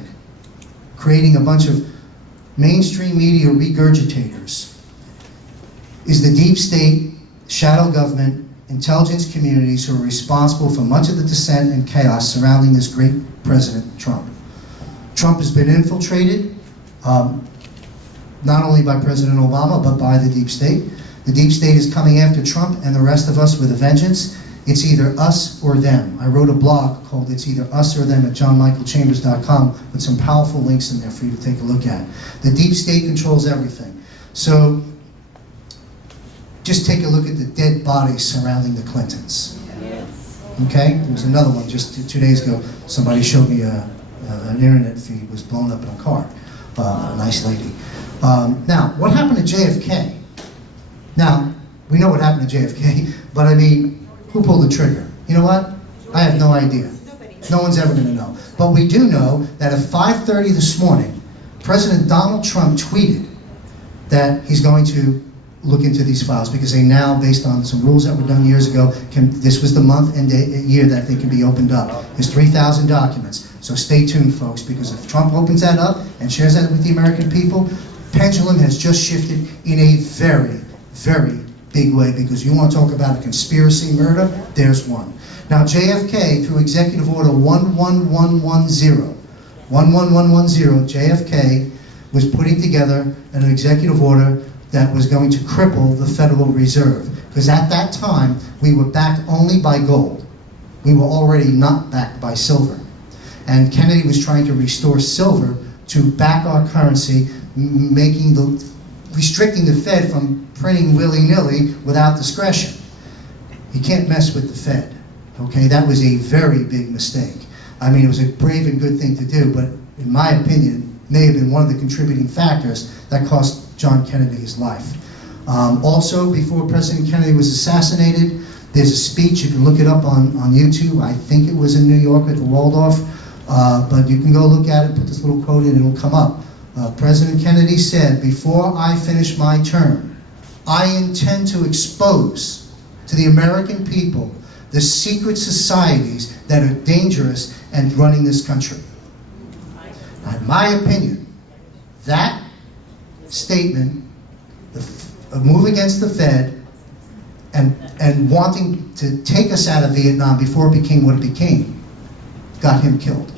creating a bunch of mainstream media regurgitators, is the deep state, shadow government, intelligence communities who are responsible for much of the dissent and chaos surrounding this great President Trump. Trump has been infiltrated, not only by President Obama, but by the deep state. The deep state is coming after Trump and the rest of us with a vengeance. It's either us or them. I wrote a blog called It's Either Us or Them at johnmichaelchambers.com with some powerful links in there for you to take a look at. The deep state controls everything. So just take a look at the dead bodies surrounding the Clintons. Okay? There was another one just 2 days ago. Somebody showed me an internet feed was blown up in a car. A nice lady. Now, what happened to JFK? Now, we know what happened to JFK, but I mean, who pulled the trigger? You know what? I have no idea. No one's ever going to know. But we do know that at 5:30 this morning, President Donald Trump tweeted that he's going to look into these files because they now, based on some rules that were done years ago, this was the month and year that they can be opened up. There's 3,000 documents. So stay tuned, folks, because if Trump opens that up and shares that with the American people, pendulum has just shifted in a very, very big way, because you want to talk about a conspiracy murder, there's one. Now, JFK, through Executive Order 11110, JFK was putting together an executive order that was going to cripple the Federal Reserve. Because at that time, we were backed only by gold. We were already not backed by silver. And Kennedy was trying to restore silver to back our currency, restricting the Fed from printing willy-nilly without discretion. You can't mess with the Fed, okay? That was a very big mistake. I mean, it was a brave and good thing to do, but in my opinion, may have been one of the contributing factors that cost John Kennedy his life. Also, before President Kennedy was assassinated, there's a speech, you can look it up on YouTube. I think it was in New York at the Waldorf, but you can go look at it, put this little quote in, it'll come up. President Kennedy said, "Before I finish my term, I intend to expose to the American people the secret societies that are dangerous and running this country." In my opinion, that statement, a move against the Fed, and wanting to take us out of Vietnam before it became what it became, got him killed.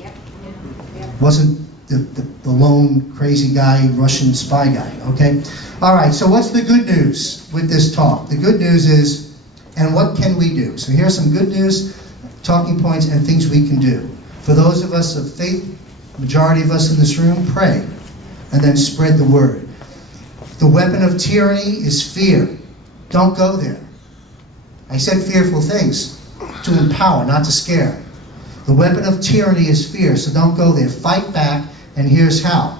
Wasn't the lone crazy guy, Russian spy guy, okay? All right, so what's the good news with this talk? The good news is, and what can we do? So here's some good news, talking points, and things we can do. For those of us of faith, majority of us in this room, pray, and then spread the word. The weapon of tyranny is fear. Don't go there. I said fearful things to empower, not to scare. The weapon of tyranny is fear, so don't go there. Fight back, and here's how.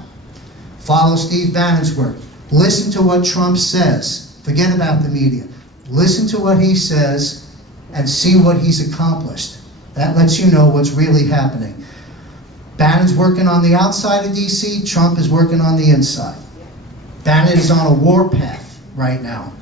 Follow Steve Bannon's work. Listen to what Trump says. Forget about the media. Listen to what he says and see what he's accomplished. That lets you know what's really happening. Bannon's working on the outside of D.C., Trump is working on the inside. Bannon is on a war path right now.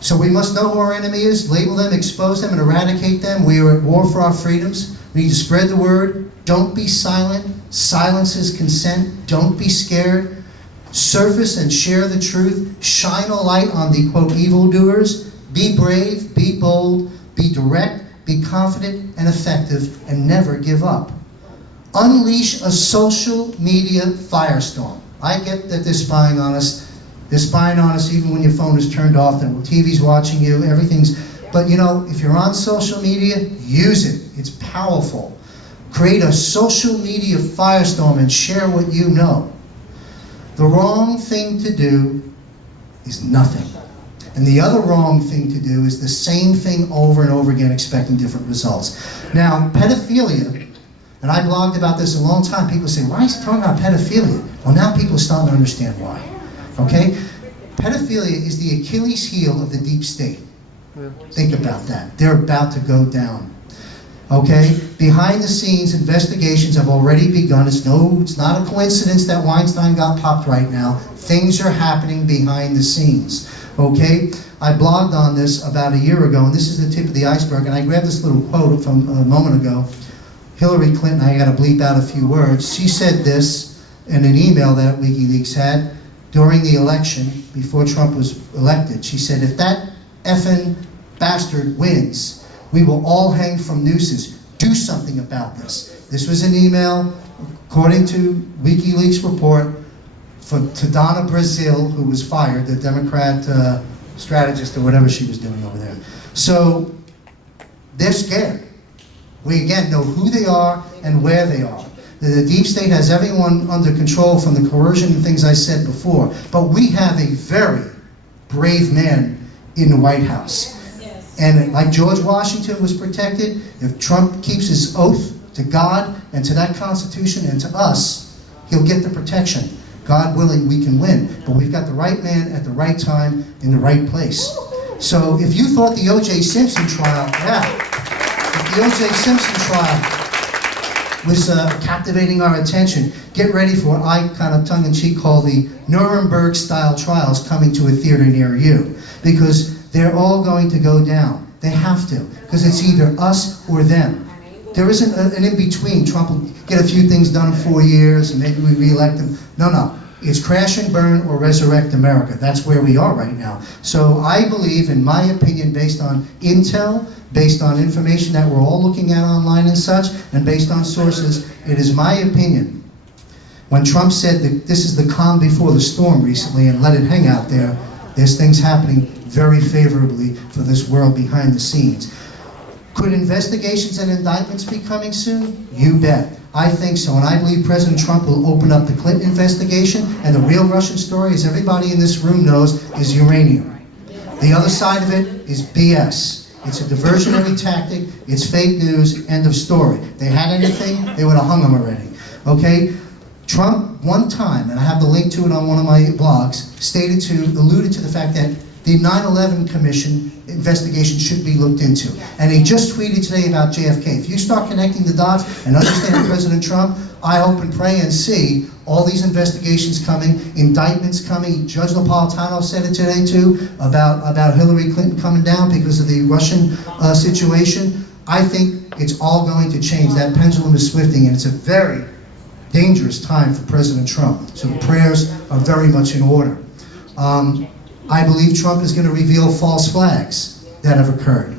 So we must know who our enemy is, label them, expose them, and eradicate them. We are at war for our freedoms. We need to spread the word. Don't be silent. Silence is consent. Don't be scared. Surface and share the truth. Shine a light on the, quote, evildoers. Be brave, be bold, be direct, be confident and effective, and never give up. Unleash a social media firestorm. I get that they're spying on us. They're spying on us even when your phone is turned off and TV's watching you, everything's... But you know, if you're on social media, use it. It's powerful. Create a social media firestorm and share what you know. The wrong thing to do is nothing. And the other wrong thing to do is the same thing over and over again, expecting different results. Now, pedophilia, and I blogged about this a long time. People say, why is he talking about pedophilia? Well, now people are starting to understand why. Okay? Pedophilia is the Achilles heel of the deep state. Think about that. They're about to go down. Okay? Behind the scenes, investigations have already begun. It's not a coincidence that Weinstein got popped right now. Things are happening behind the scenes. Okay? I blogged on this about a year ago, and this is the tip of the iceberg, and I grabbed this little quote from a moment ago. Hillary Clinton, I got to bleep out a few words. She said this in an email that WikiLeaks had during the election, before Trump was elected. She said, if that effing bastard wins, we will all hang from nooses. Do something about this. This was an email, according to WikiLeaks report, to Donna Brazile, who was fired, the Democrat strategist or whatever she was doing over there. So they're scared. We again know who they are and where they are. The deep state has everyone under control from the coercion and things I said before. But we have a very brave man in the White House. And like George Washington was protected, if Trump keeps his oath to God and to that Constitution and to us, he'll get the protection. God willing, we can win. But we've got the right man at the right time in the right place. So if you thought the O.J. Simpson trial, if the O.J. Simpson trial was captivating our attention, get ready for what I kind of tongue-in-cheek call the Nuremberg-style trials coming to a theater near you. Because they're all going to go down. They have to. Because it's either us or them. There isn't an in-between. Trump will get a few things done in 4 years and maybe we re-elect him. No. It's crash and burn or resurrect America. That's where we are right now. So I believe, in my opinion, based on intel, based on information that we're all looking at online and such, and based on sources, it is my opinion, when Trump said that this is the calm before the storm recently and let it hang out there, there's things happening very favorably for this world behind the scenes. Could investigations and indictments be coming soon? You bet. I think so, and I believe President Trump will open up the Clinton investigation, and the real Russian story, as everybody in this room knows, is uranium. The other side of it is BS. It's a diversionary tactic, it's fake news, end of story. They had anything, they would have hung them already. Okay? Trump, one time, and I have the link to it on one of my blogs, alluded to the fact that the 9/11 Commission investigation should be looked into. And he just tweeted today about JFK. If you start connecting the dots and understand President Trump, I hope and pray and see all these investigations coming, indictments coming. Judge Napolitano said it today too, about Hillary Clinton coming down because of the Russian situation. I think it's all going to change. That pendulum is swifting, and it's a very dangerous time for President Trump. So the prayers are very much in order. I believe Trump is going to reveal false flags that have occurred.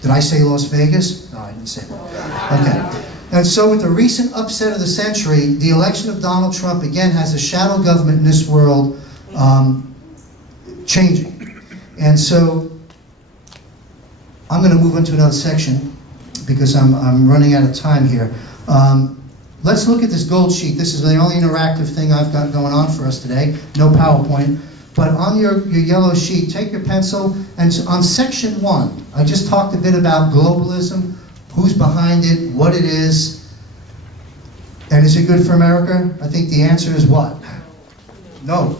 Did I say Las Vegas? No, I didn't say that. Okay. And so with the recent upset of the century, the election of Donald Trump again has a shadow government in this world changing. And so I'm going to move into another section because I'm running out of time here. Let's look at this gold sheet. This is the only interactive thing I've got going on for us today. No PowerPoint. But on your yellow sheet, take your pencil, and on section 1, I just talked a bit about globalism, who's behind it, what it is, and is it good for America? I think the answer is what? No.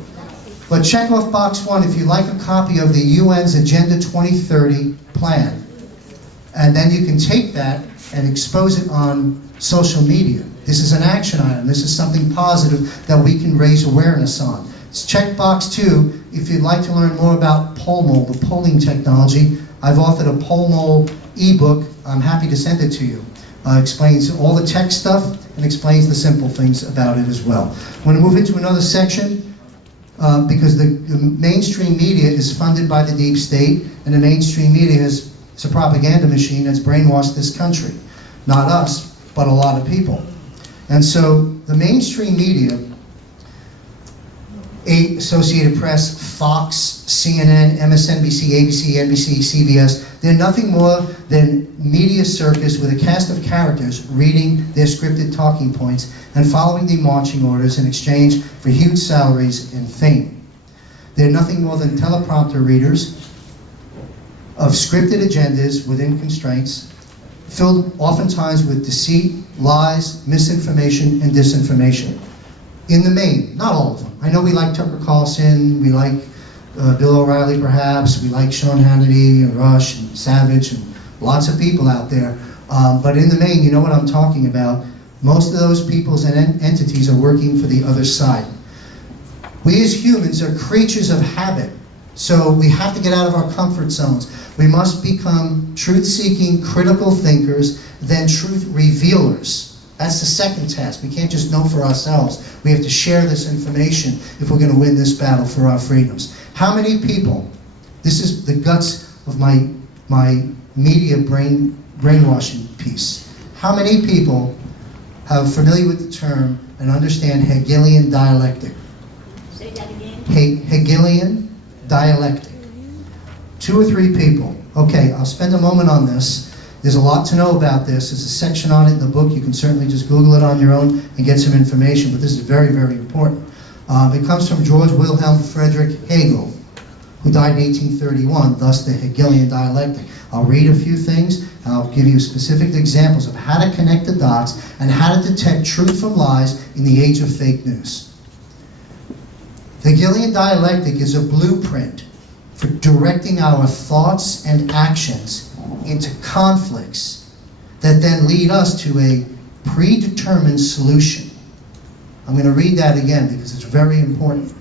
But check off box 1 if you'd like a copy of the UN's Agenda 2030 plan. And then you can take that and expose it on social media. This is an action item. This is something positive that we can raise awareness on. Check box 2 if you'd like to learn more about POLMOL, the polling technology. I've authored a POLMOL ebook. I'm happy to send it to you. Explains all the tech stuff and explains the simple things about it as well. I'm going to move into another section because the mainstream media is funded by the deep state, and the mainstream media is a propaganda machine that's brainwashed this country. Not us, but a lot of people. And so the mainstream media, Associated Press, Fox, CNN, MSNBC, ABC, NBC, CBS, they're nothing more than media circus with a cast of characters reading their scripted talking points and following the marching orders in exchange for huge salaries and fame. They're nothing more than teleprompter readers of scripted agendas within constraints, filled oftentimes with deceit, lies, misinformation, and disinformation. In the main, not all of them. I know we like Tucker Carlson, we like Bill O'Reilly perhaps, we like Sean Hannity and Rush and Savage and lots of people out there. But in the main, you know what I'm talking about. Most of those peoples and entities are working for the other side. We as humans are creatures of habit, so we have to get out of our comfort zones. We must become truth-seeking, critical thinkers, then truth revealers. That's the second task. We can't just know for ourselves. We have to share this information if we're going to win this battle for our freedoms. How many people, this is the guts of my media brainwashing piece. How many people are familiar with the term and understand Hegelian dialectic? Say that again. Hegelian dialectic. 2 or 3 people. Okay, I'll spend a moment on this. There's a lot to know about this. There's a section on it in the book. You can certainly just Google it on your own and get some information, but this is very, very important. It comes from George Wilhelm Friedrich Hegel, who died in 1831, thus the Hegelian dialectic. I'll read a few things, and I'll give you specific examples of how to connect the dots and how to detect truth from lies in the age of fake news. The Hegelian dialectic is a blueprint for directing our thoughts and actions into conflicts that then lead us to a predetermined solution. I'm going to read that again because it's very important.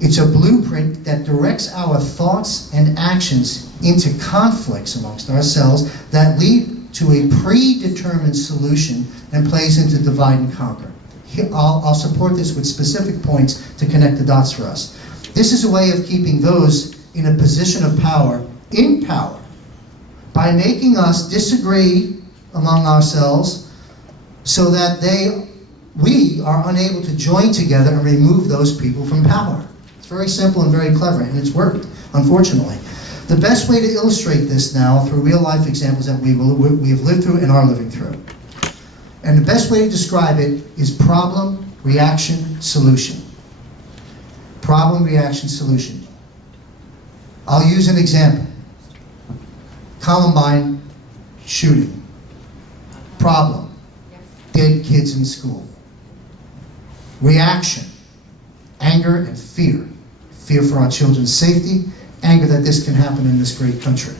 It's a blueprint that directs our thoughts and actions into conflicts amongst ourselves that lead to a predetermined solution and plays into divide and conquer. I'll support this with specific points to connect the dots for us. This is a way of keeping those in a position of power in power by making us disagree among ourselves so that we are unable to join together and remove those people from power. It's very simple and very clever, and it's worked, unfortunately. The best way to illustrate this now through real-life examples that we have lived through and are living through. And the best way to describe it is problem, reaction, solution. Problem, reaction, solution. I'll use an example. Columbine shooting. Problem. Dead kids in school. Reaction. Anger and fear. Fear for our children's safety. Anger that this can happen in this great country.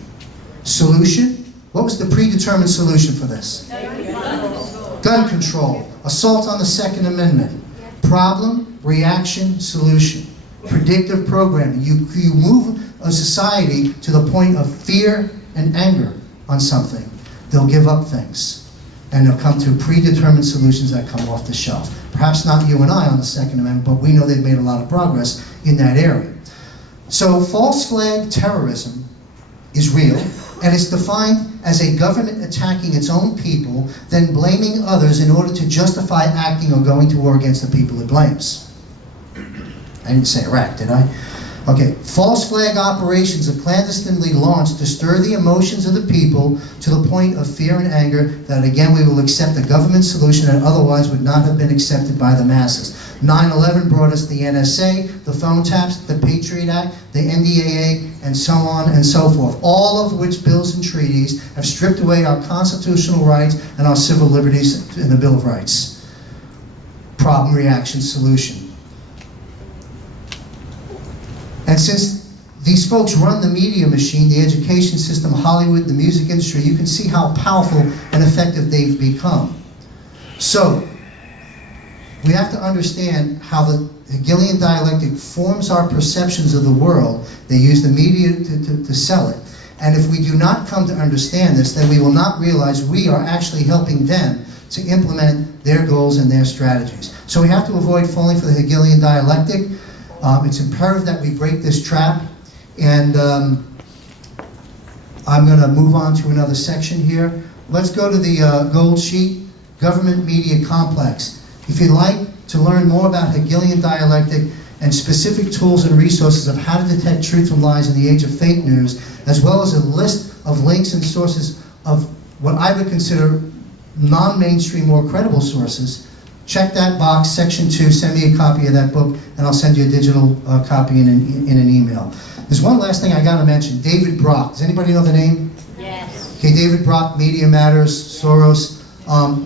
Solution. What was the predetermined solution for this? Gun control. Assault on the Second Amendment. Problem, reaction, solution. Predictive programming. You move a society to the point of fear and anger on something. They'll give up things. And they'll come to predetermined solutions that come off the shelf. Perhaps not you and I on the Second Amendment, but we know they've made a lot of progress in that area. So false flag terrorism is real, and it's defined as a government attacking its own people, then blaming others in order to justify acting or going to war against the people it blames. I didn't say Iraq, did I? Okay, false flag operations are clandestinely launched to stir the emotions of the people to the point of fear and anger that again we will accept a government solution that otherwise would not have been accepted by the masses. 9/11 brought us the NSA, the phone taps, the Patriot Act, the NDAA, and so on and so forth. All of which bills and treaties have stripped away our constitutional rights and our civil liberties in the Bill of Rights. Problem, reaction, solution. And since these folks run the media machine, the education system, Hollywood, the music industry, you can see how powerful and effective they've become. So, we have to understand how the Hegelian dialectic forms our perceptions of the world. They use the media to sell it. And if we do not come to understand this, then we will not realize we are actually helping them to implement their goals and their strategies. So we have to avoid falling for the Hegelian dialectic. It's imperative that we break this trap, and I'm going to move on to another section here. Let's go to the gold sheet, Government Media Complex. If you'd like to learn more about Hegelian dialectic and specific tools and resources of how to detect truth from lies in the age of fake news, as well as a list of links and sources of what I would consider non-mainstream or credible sources, check that box, section 2, send me a copy of that book, and I'll send you a digital copy in an email. There's one last thing I got to mention, David Brock. Does anybody know the name? Yes. Okay, David Brock, Media Matters, Soros.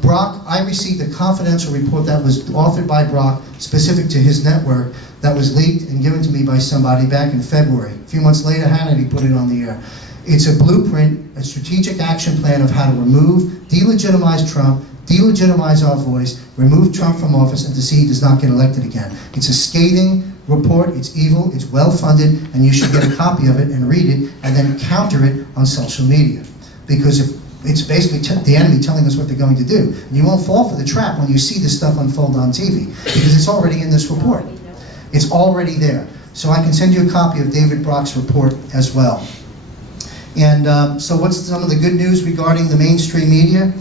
Brock, I received a confidential report that was authored by Brock, specific to his network, that was leaked and given to me by somebody back in February. A few months later, Hannity put it on the air. It's a blueprint, a strategic action plan of how to remove, delegitimize Trump, delegitimize our voice, remove Trump from office, and to see he does not get elected again. It's a scathing report, it's evil, it's well-funded, and you should get a copy of it and read it, and then counter it on social media. Because if it's basically the enemy telling us what they're going to do. And you won't fall for the trap when you see this stuff unfold on TV, because it's already in this report. It's already there. So I can send you a copy of David Brock's report as well. And so what's some of the good news regarding the mainstream media?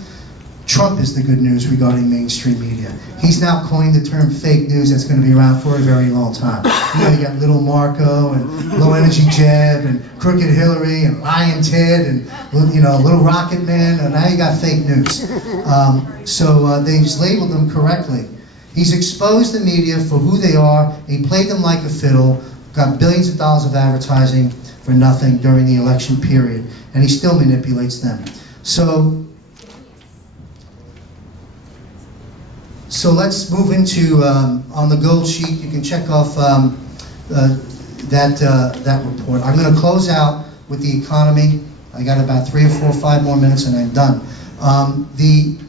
Trump is the good news regarding mainstream media. He's now coined the term fake news that's going to be around for a very long time. You got Little Marco and Low Energy Jeb and Crooked Hillary and Lying Ted and Little Rocket Man, and now you got fake news. So they've labeled them correctly. He's exposed the media for who they are. He played them like a fiddle, got billions of dollars of advertising for nothing during the election period, and he still manipulates them. So let's move into, on the gold sheet, you can check off that report. I'm going to close out with the economy. I got about 3 or 4 or 5 more minutes and I'm done. The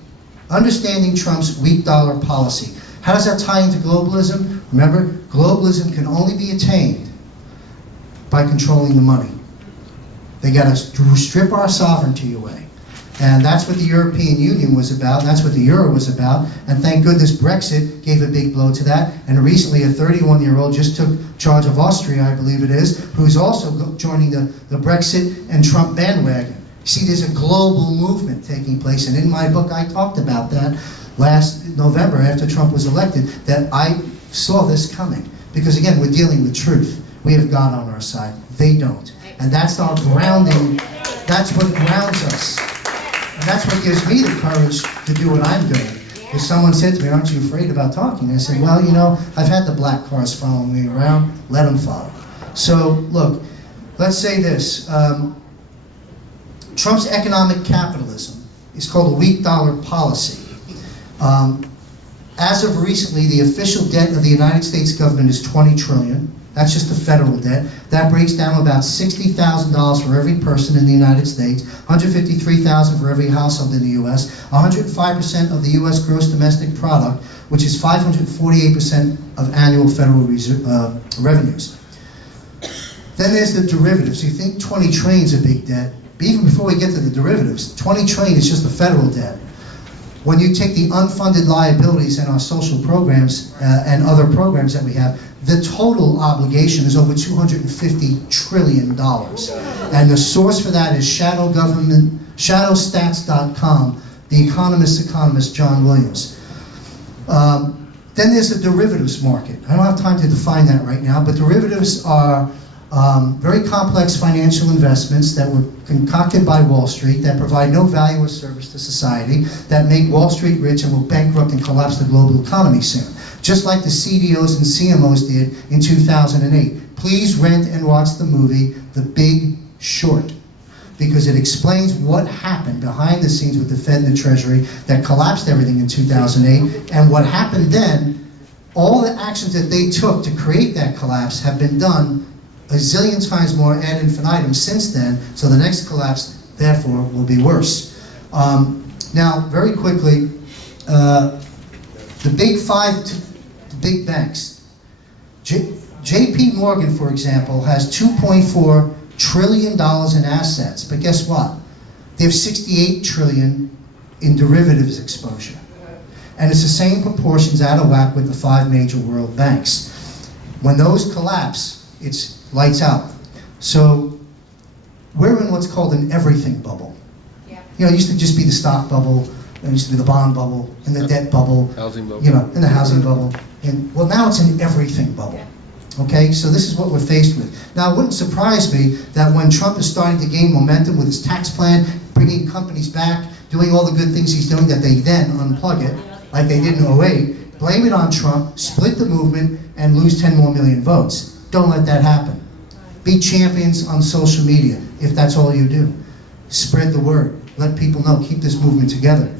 understanding Trump's weak dollar policy. How does that tie into globalism? Remember, globalism can only be attained by controlling the money. They got to strip our sovereignty away. And that's what the European Union was about, and that's what the Euro was about, and thank goodness Brexit gave a big blow to that, and recently a 31-year-old just took charge of Austria, I believe it is, who's also joining the Brexit and Trump bandwagon. See, there's a global movement taking place, and in my book I talked about that last November after Trump was elected, that I saw this coming. Because again, we're dealing with truth. We have God on our side. They don't. And that's our grounding. That's what grounds us. And that's what gives me the courage to do what I'm doing. If someone said to me, aren't you afraid about talking? I said, well, I've had the black cars following me around. Let them follow. So, look, let's say this. Trump's economic capitalism is called a weak dollar policy. As of recently, the official debt of the United States government is $20 trillion. That's just the federal debt. That breaks down to about $60,000 for every person in the United States, $153,000 for every household in the U.S., 105% of the U.S. gross domestic product, which is 548% of annual federal revenues. Then there's the derivatives. You think 20 trillion is a big debt, but even before we get to the derivatives, 20 trillion is just the federal debt. When you take the unfunded liabilities in our social programs and other programs that we have, the total obligation is over $250 trillion. And the source for that is shadowstats.com, the economist John Williams. Then there's the derivatives market. I don't have time to define that right now, but derivatives are very complex financial investments that were concocted by Wall Street that provide no value or service to society, that make Wall Street rich and will bankrupt and collapse the global economy soon. Just like the CDOs and CMOs did in 2008. Please rent and watch the movie The Big Short, because it explains what happened behind the scenes with the Fed and the Treasury that collapsed everything in 2008, and what happened then. All the actions that they took to create that collapse have been done a zillion times more ad infinitum since then, so the next collapse, therefore, will be worse. Now, very quickly, the big five, the big banks. J.P. Morgan, for example, has $2.4 trillion in assets, but guess what? They have $68 trillion in derivatives exposure. And it's the same proportions out of whack with the 5 major world banks. When those collapse, it's lights out. So we're in what's called an everything bubble. Yeah. It used to just be the stock bubble, it used to be the bond bubble, and the debt bubble. Housing bubble. And the housing bubble. And well, now it's an everything bubble. Okay, so this is what we're faced with. Now, it wouldn't surprise me that when Trump is starting to gain momentum with his tax plan, bringing companies back, doing all the good things he's doing, that they then unplug it, like they did in 2008, blame it on Trump, split the movement, and lose 10 more million votes. Don't let that happen. Be champions on social media, if that's all you do. Spread the word. Let people know. Keep this movement together.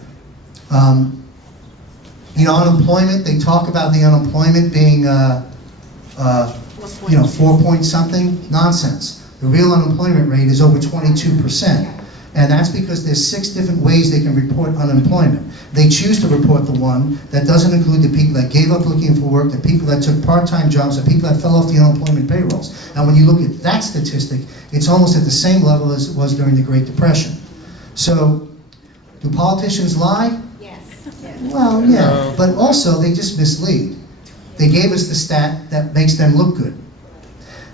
Unemployment, they talk about the unemployment being 4 point something, nonsense. The real unemployment rate is over 22%. And that's because there's 6 different ways they can report unemployment. They choose to report the one that doesn't include the people that gave up looking for work, the people that took part-time jobs, the people that fell off the unemployment payrolls. And when you look at that statistic, it's almost at the same level as it was during the Great Depression. So, do politicians lie? Yes. Well, yeah, but also they just mislead. They gave us the stat that makes them look good.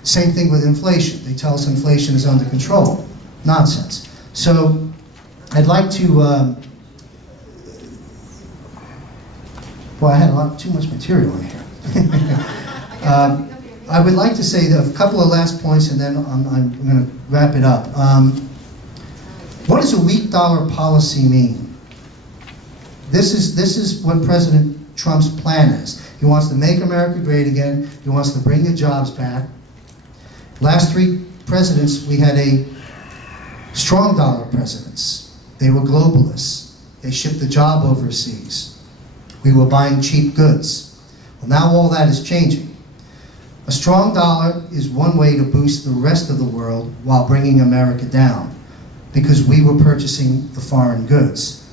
Same thing with inflation. They tell us inflation is under control. Nonsense. So, I'd like to, well, I had too much material in here. I would like to say that a couple of last points, and then I'm going to wrap it up. What does a weak dollar policy mean? This is what President Trump's plan is. He wants to make America great again. He wants to bring the jobs back. Last 3 presidents, we had a strong dollar presidents. They were globalists. They shipped the job overseas. We were buying cheap goods. Well, now all that is changing. A strong dollar is one way to boost the rest of the world while bringing America down, because we were purchasing the foreign goods.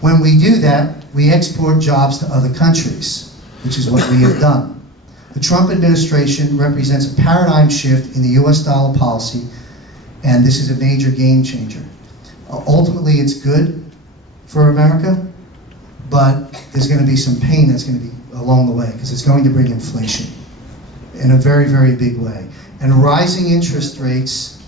When we do that, we export jobs to other countries, which is what we have done. The Trump administration represents a paradigm shift in the US dollar policy, and this is a major game changer. Ultimately, it's good for America, but there's going to be some pain that's going to be along the way, because it's going to bring inflation in a very, very big way. And rising interest rates,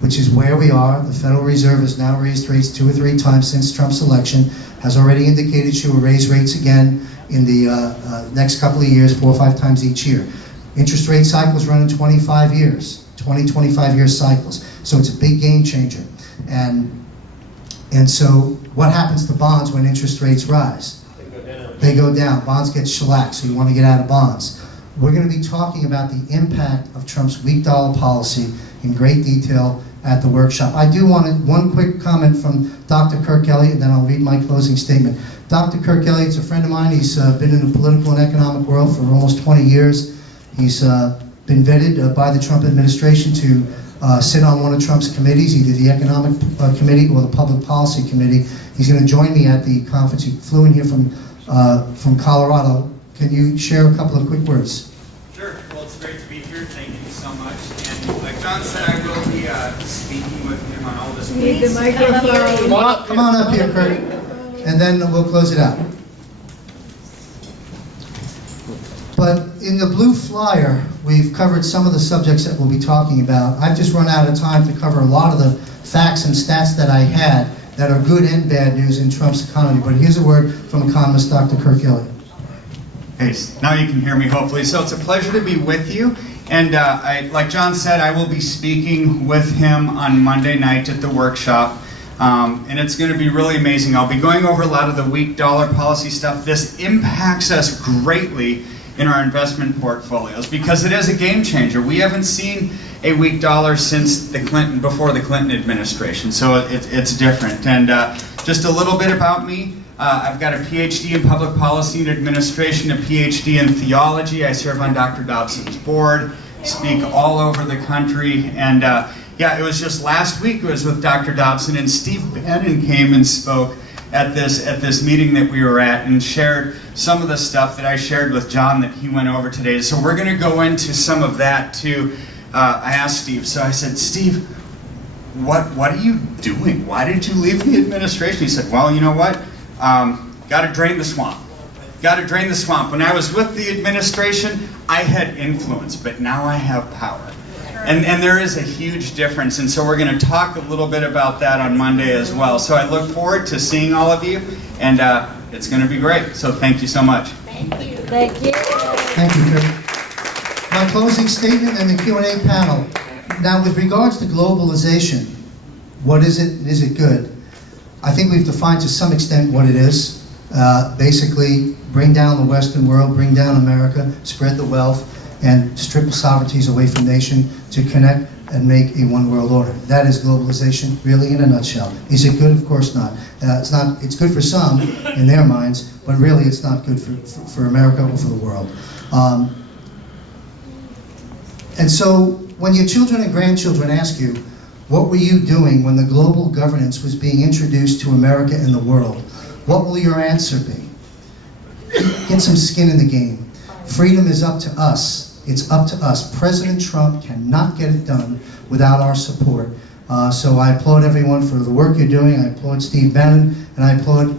which is where we are. The Federal Reserve has now raised rates 2 or 3 times since Trump's election, has already indicated she will raise rates again in the next couple of years, 4 or 5 times each year. Interest rate cycles run in 25 years, 25-year cycles. So it's a big game changer. And so what happens to bonds when interest rates rise? They go down. Bonds get shellacked, so you want to get out of bonds. We're going to be talking about the impact of Trump's weak dollar policy in great detail at the workshop. I do want one quick comment from Dr. Kirk Elliott, and then I'll read my closing statement. Dr. Kirk Elliott's a friend of mine. He's been in the political and economic world for almost 20 years. He's been vetted by the Trump administration to sit on one of Trump's committees, either the economic committee or the public policy committee. He's going to join me at the conference. He flew in here from Colorado. Can you share a couple of quick words? Sure. Well, it's great to be here. Thank you so much. And like John said, I will be speaking with him on all this. Need the microphone. Come on up here, Kurt, and then we'll close it out. But in the blue flyer, we've covered some of the subjects that we'll be talking about. I've just run out of time to cover a lot of the facts and stats that I had that are good and bad news in Trump's economy. But here's a word from economist Dr. Kirk Elliott. Hey, now you can hear me, hopefully. So it's a pleasure to be with you. And like John said, I will be speaking with him on Monday night at the workshop. And it's going to be really amazing. I'll be going over a lot of the weak dollar policy stuff. This impacts us greatly in our investment portfolios because it is a game changer. We haven't seen a weak dollar since before the Clinton administration. So it's different. And just a little bit about me. I've got a PhD in public policy and administration, a PhD in theology. I serve on Dr. Dobson's board, speak all over the country, and yeah, it was just last week. It was with Dr. Dobson, and Steve Bannon came and spoke at this meeting that we were at and shared some of the stuff that I shared with John that he went over today. So we're going to go into some of that too. I asked Steve, so I said, Steve, what are you doing? Why did you leave the administration? He said, well, you know what? Got to drain the swamp. Got to drain the swamp. When I was with the administration, I had influence, but now I have power. And there is a huge difference, and so we're going to talk a little bit about that on Monday as well. So I look forward to seeing all of you, and it's going to be great. So thank you so much. Thank you. Thank you. Thank you, Kurt. My closing statement and the Q&A panel. Now, with regards to globalization, what is it? Is it good? I think we've defined to some extent what it is. Basically, bring down the Western world, bring down America, spread the wealth, and strip the sovereignties away from nation to connect and make a one world order. That is globalization, really in a nutshell. Is it good? Of course not. It's good for some in their minds, but really it's not good for America or for the world. And so when your children and grandchildren ask you, what were you doing when the global governance was being introduced to America and the world? What will your answer be? Get some skin in the game. Freedom is up to us. It's up to us. President Trump cannot get it done without our support. So I applaud everyone for the work you're doing. I applaud Steve Bannon, and I applaud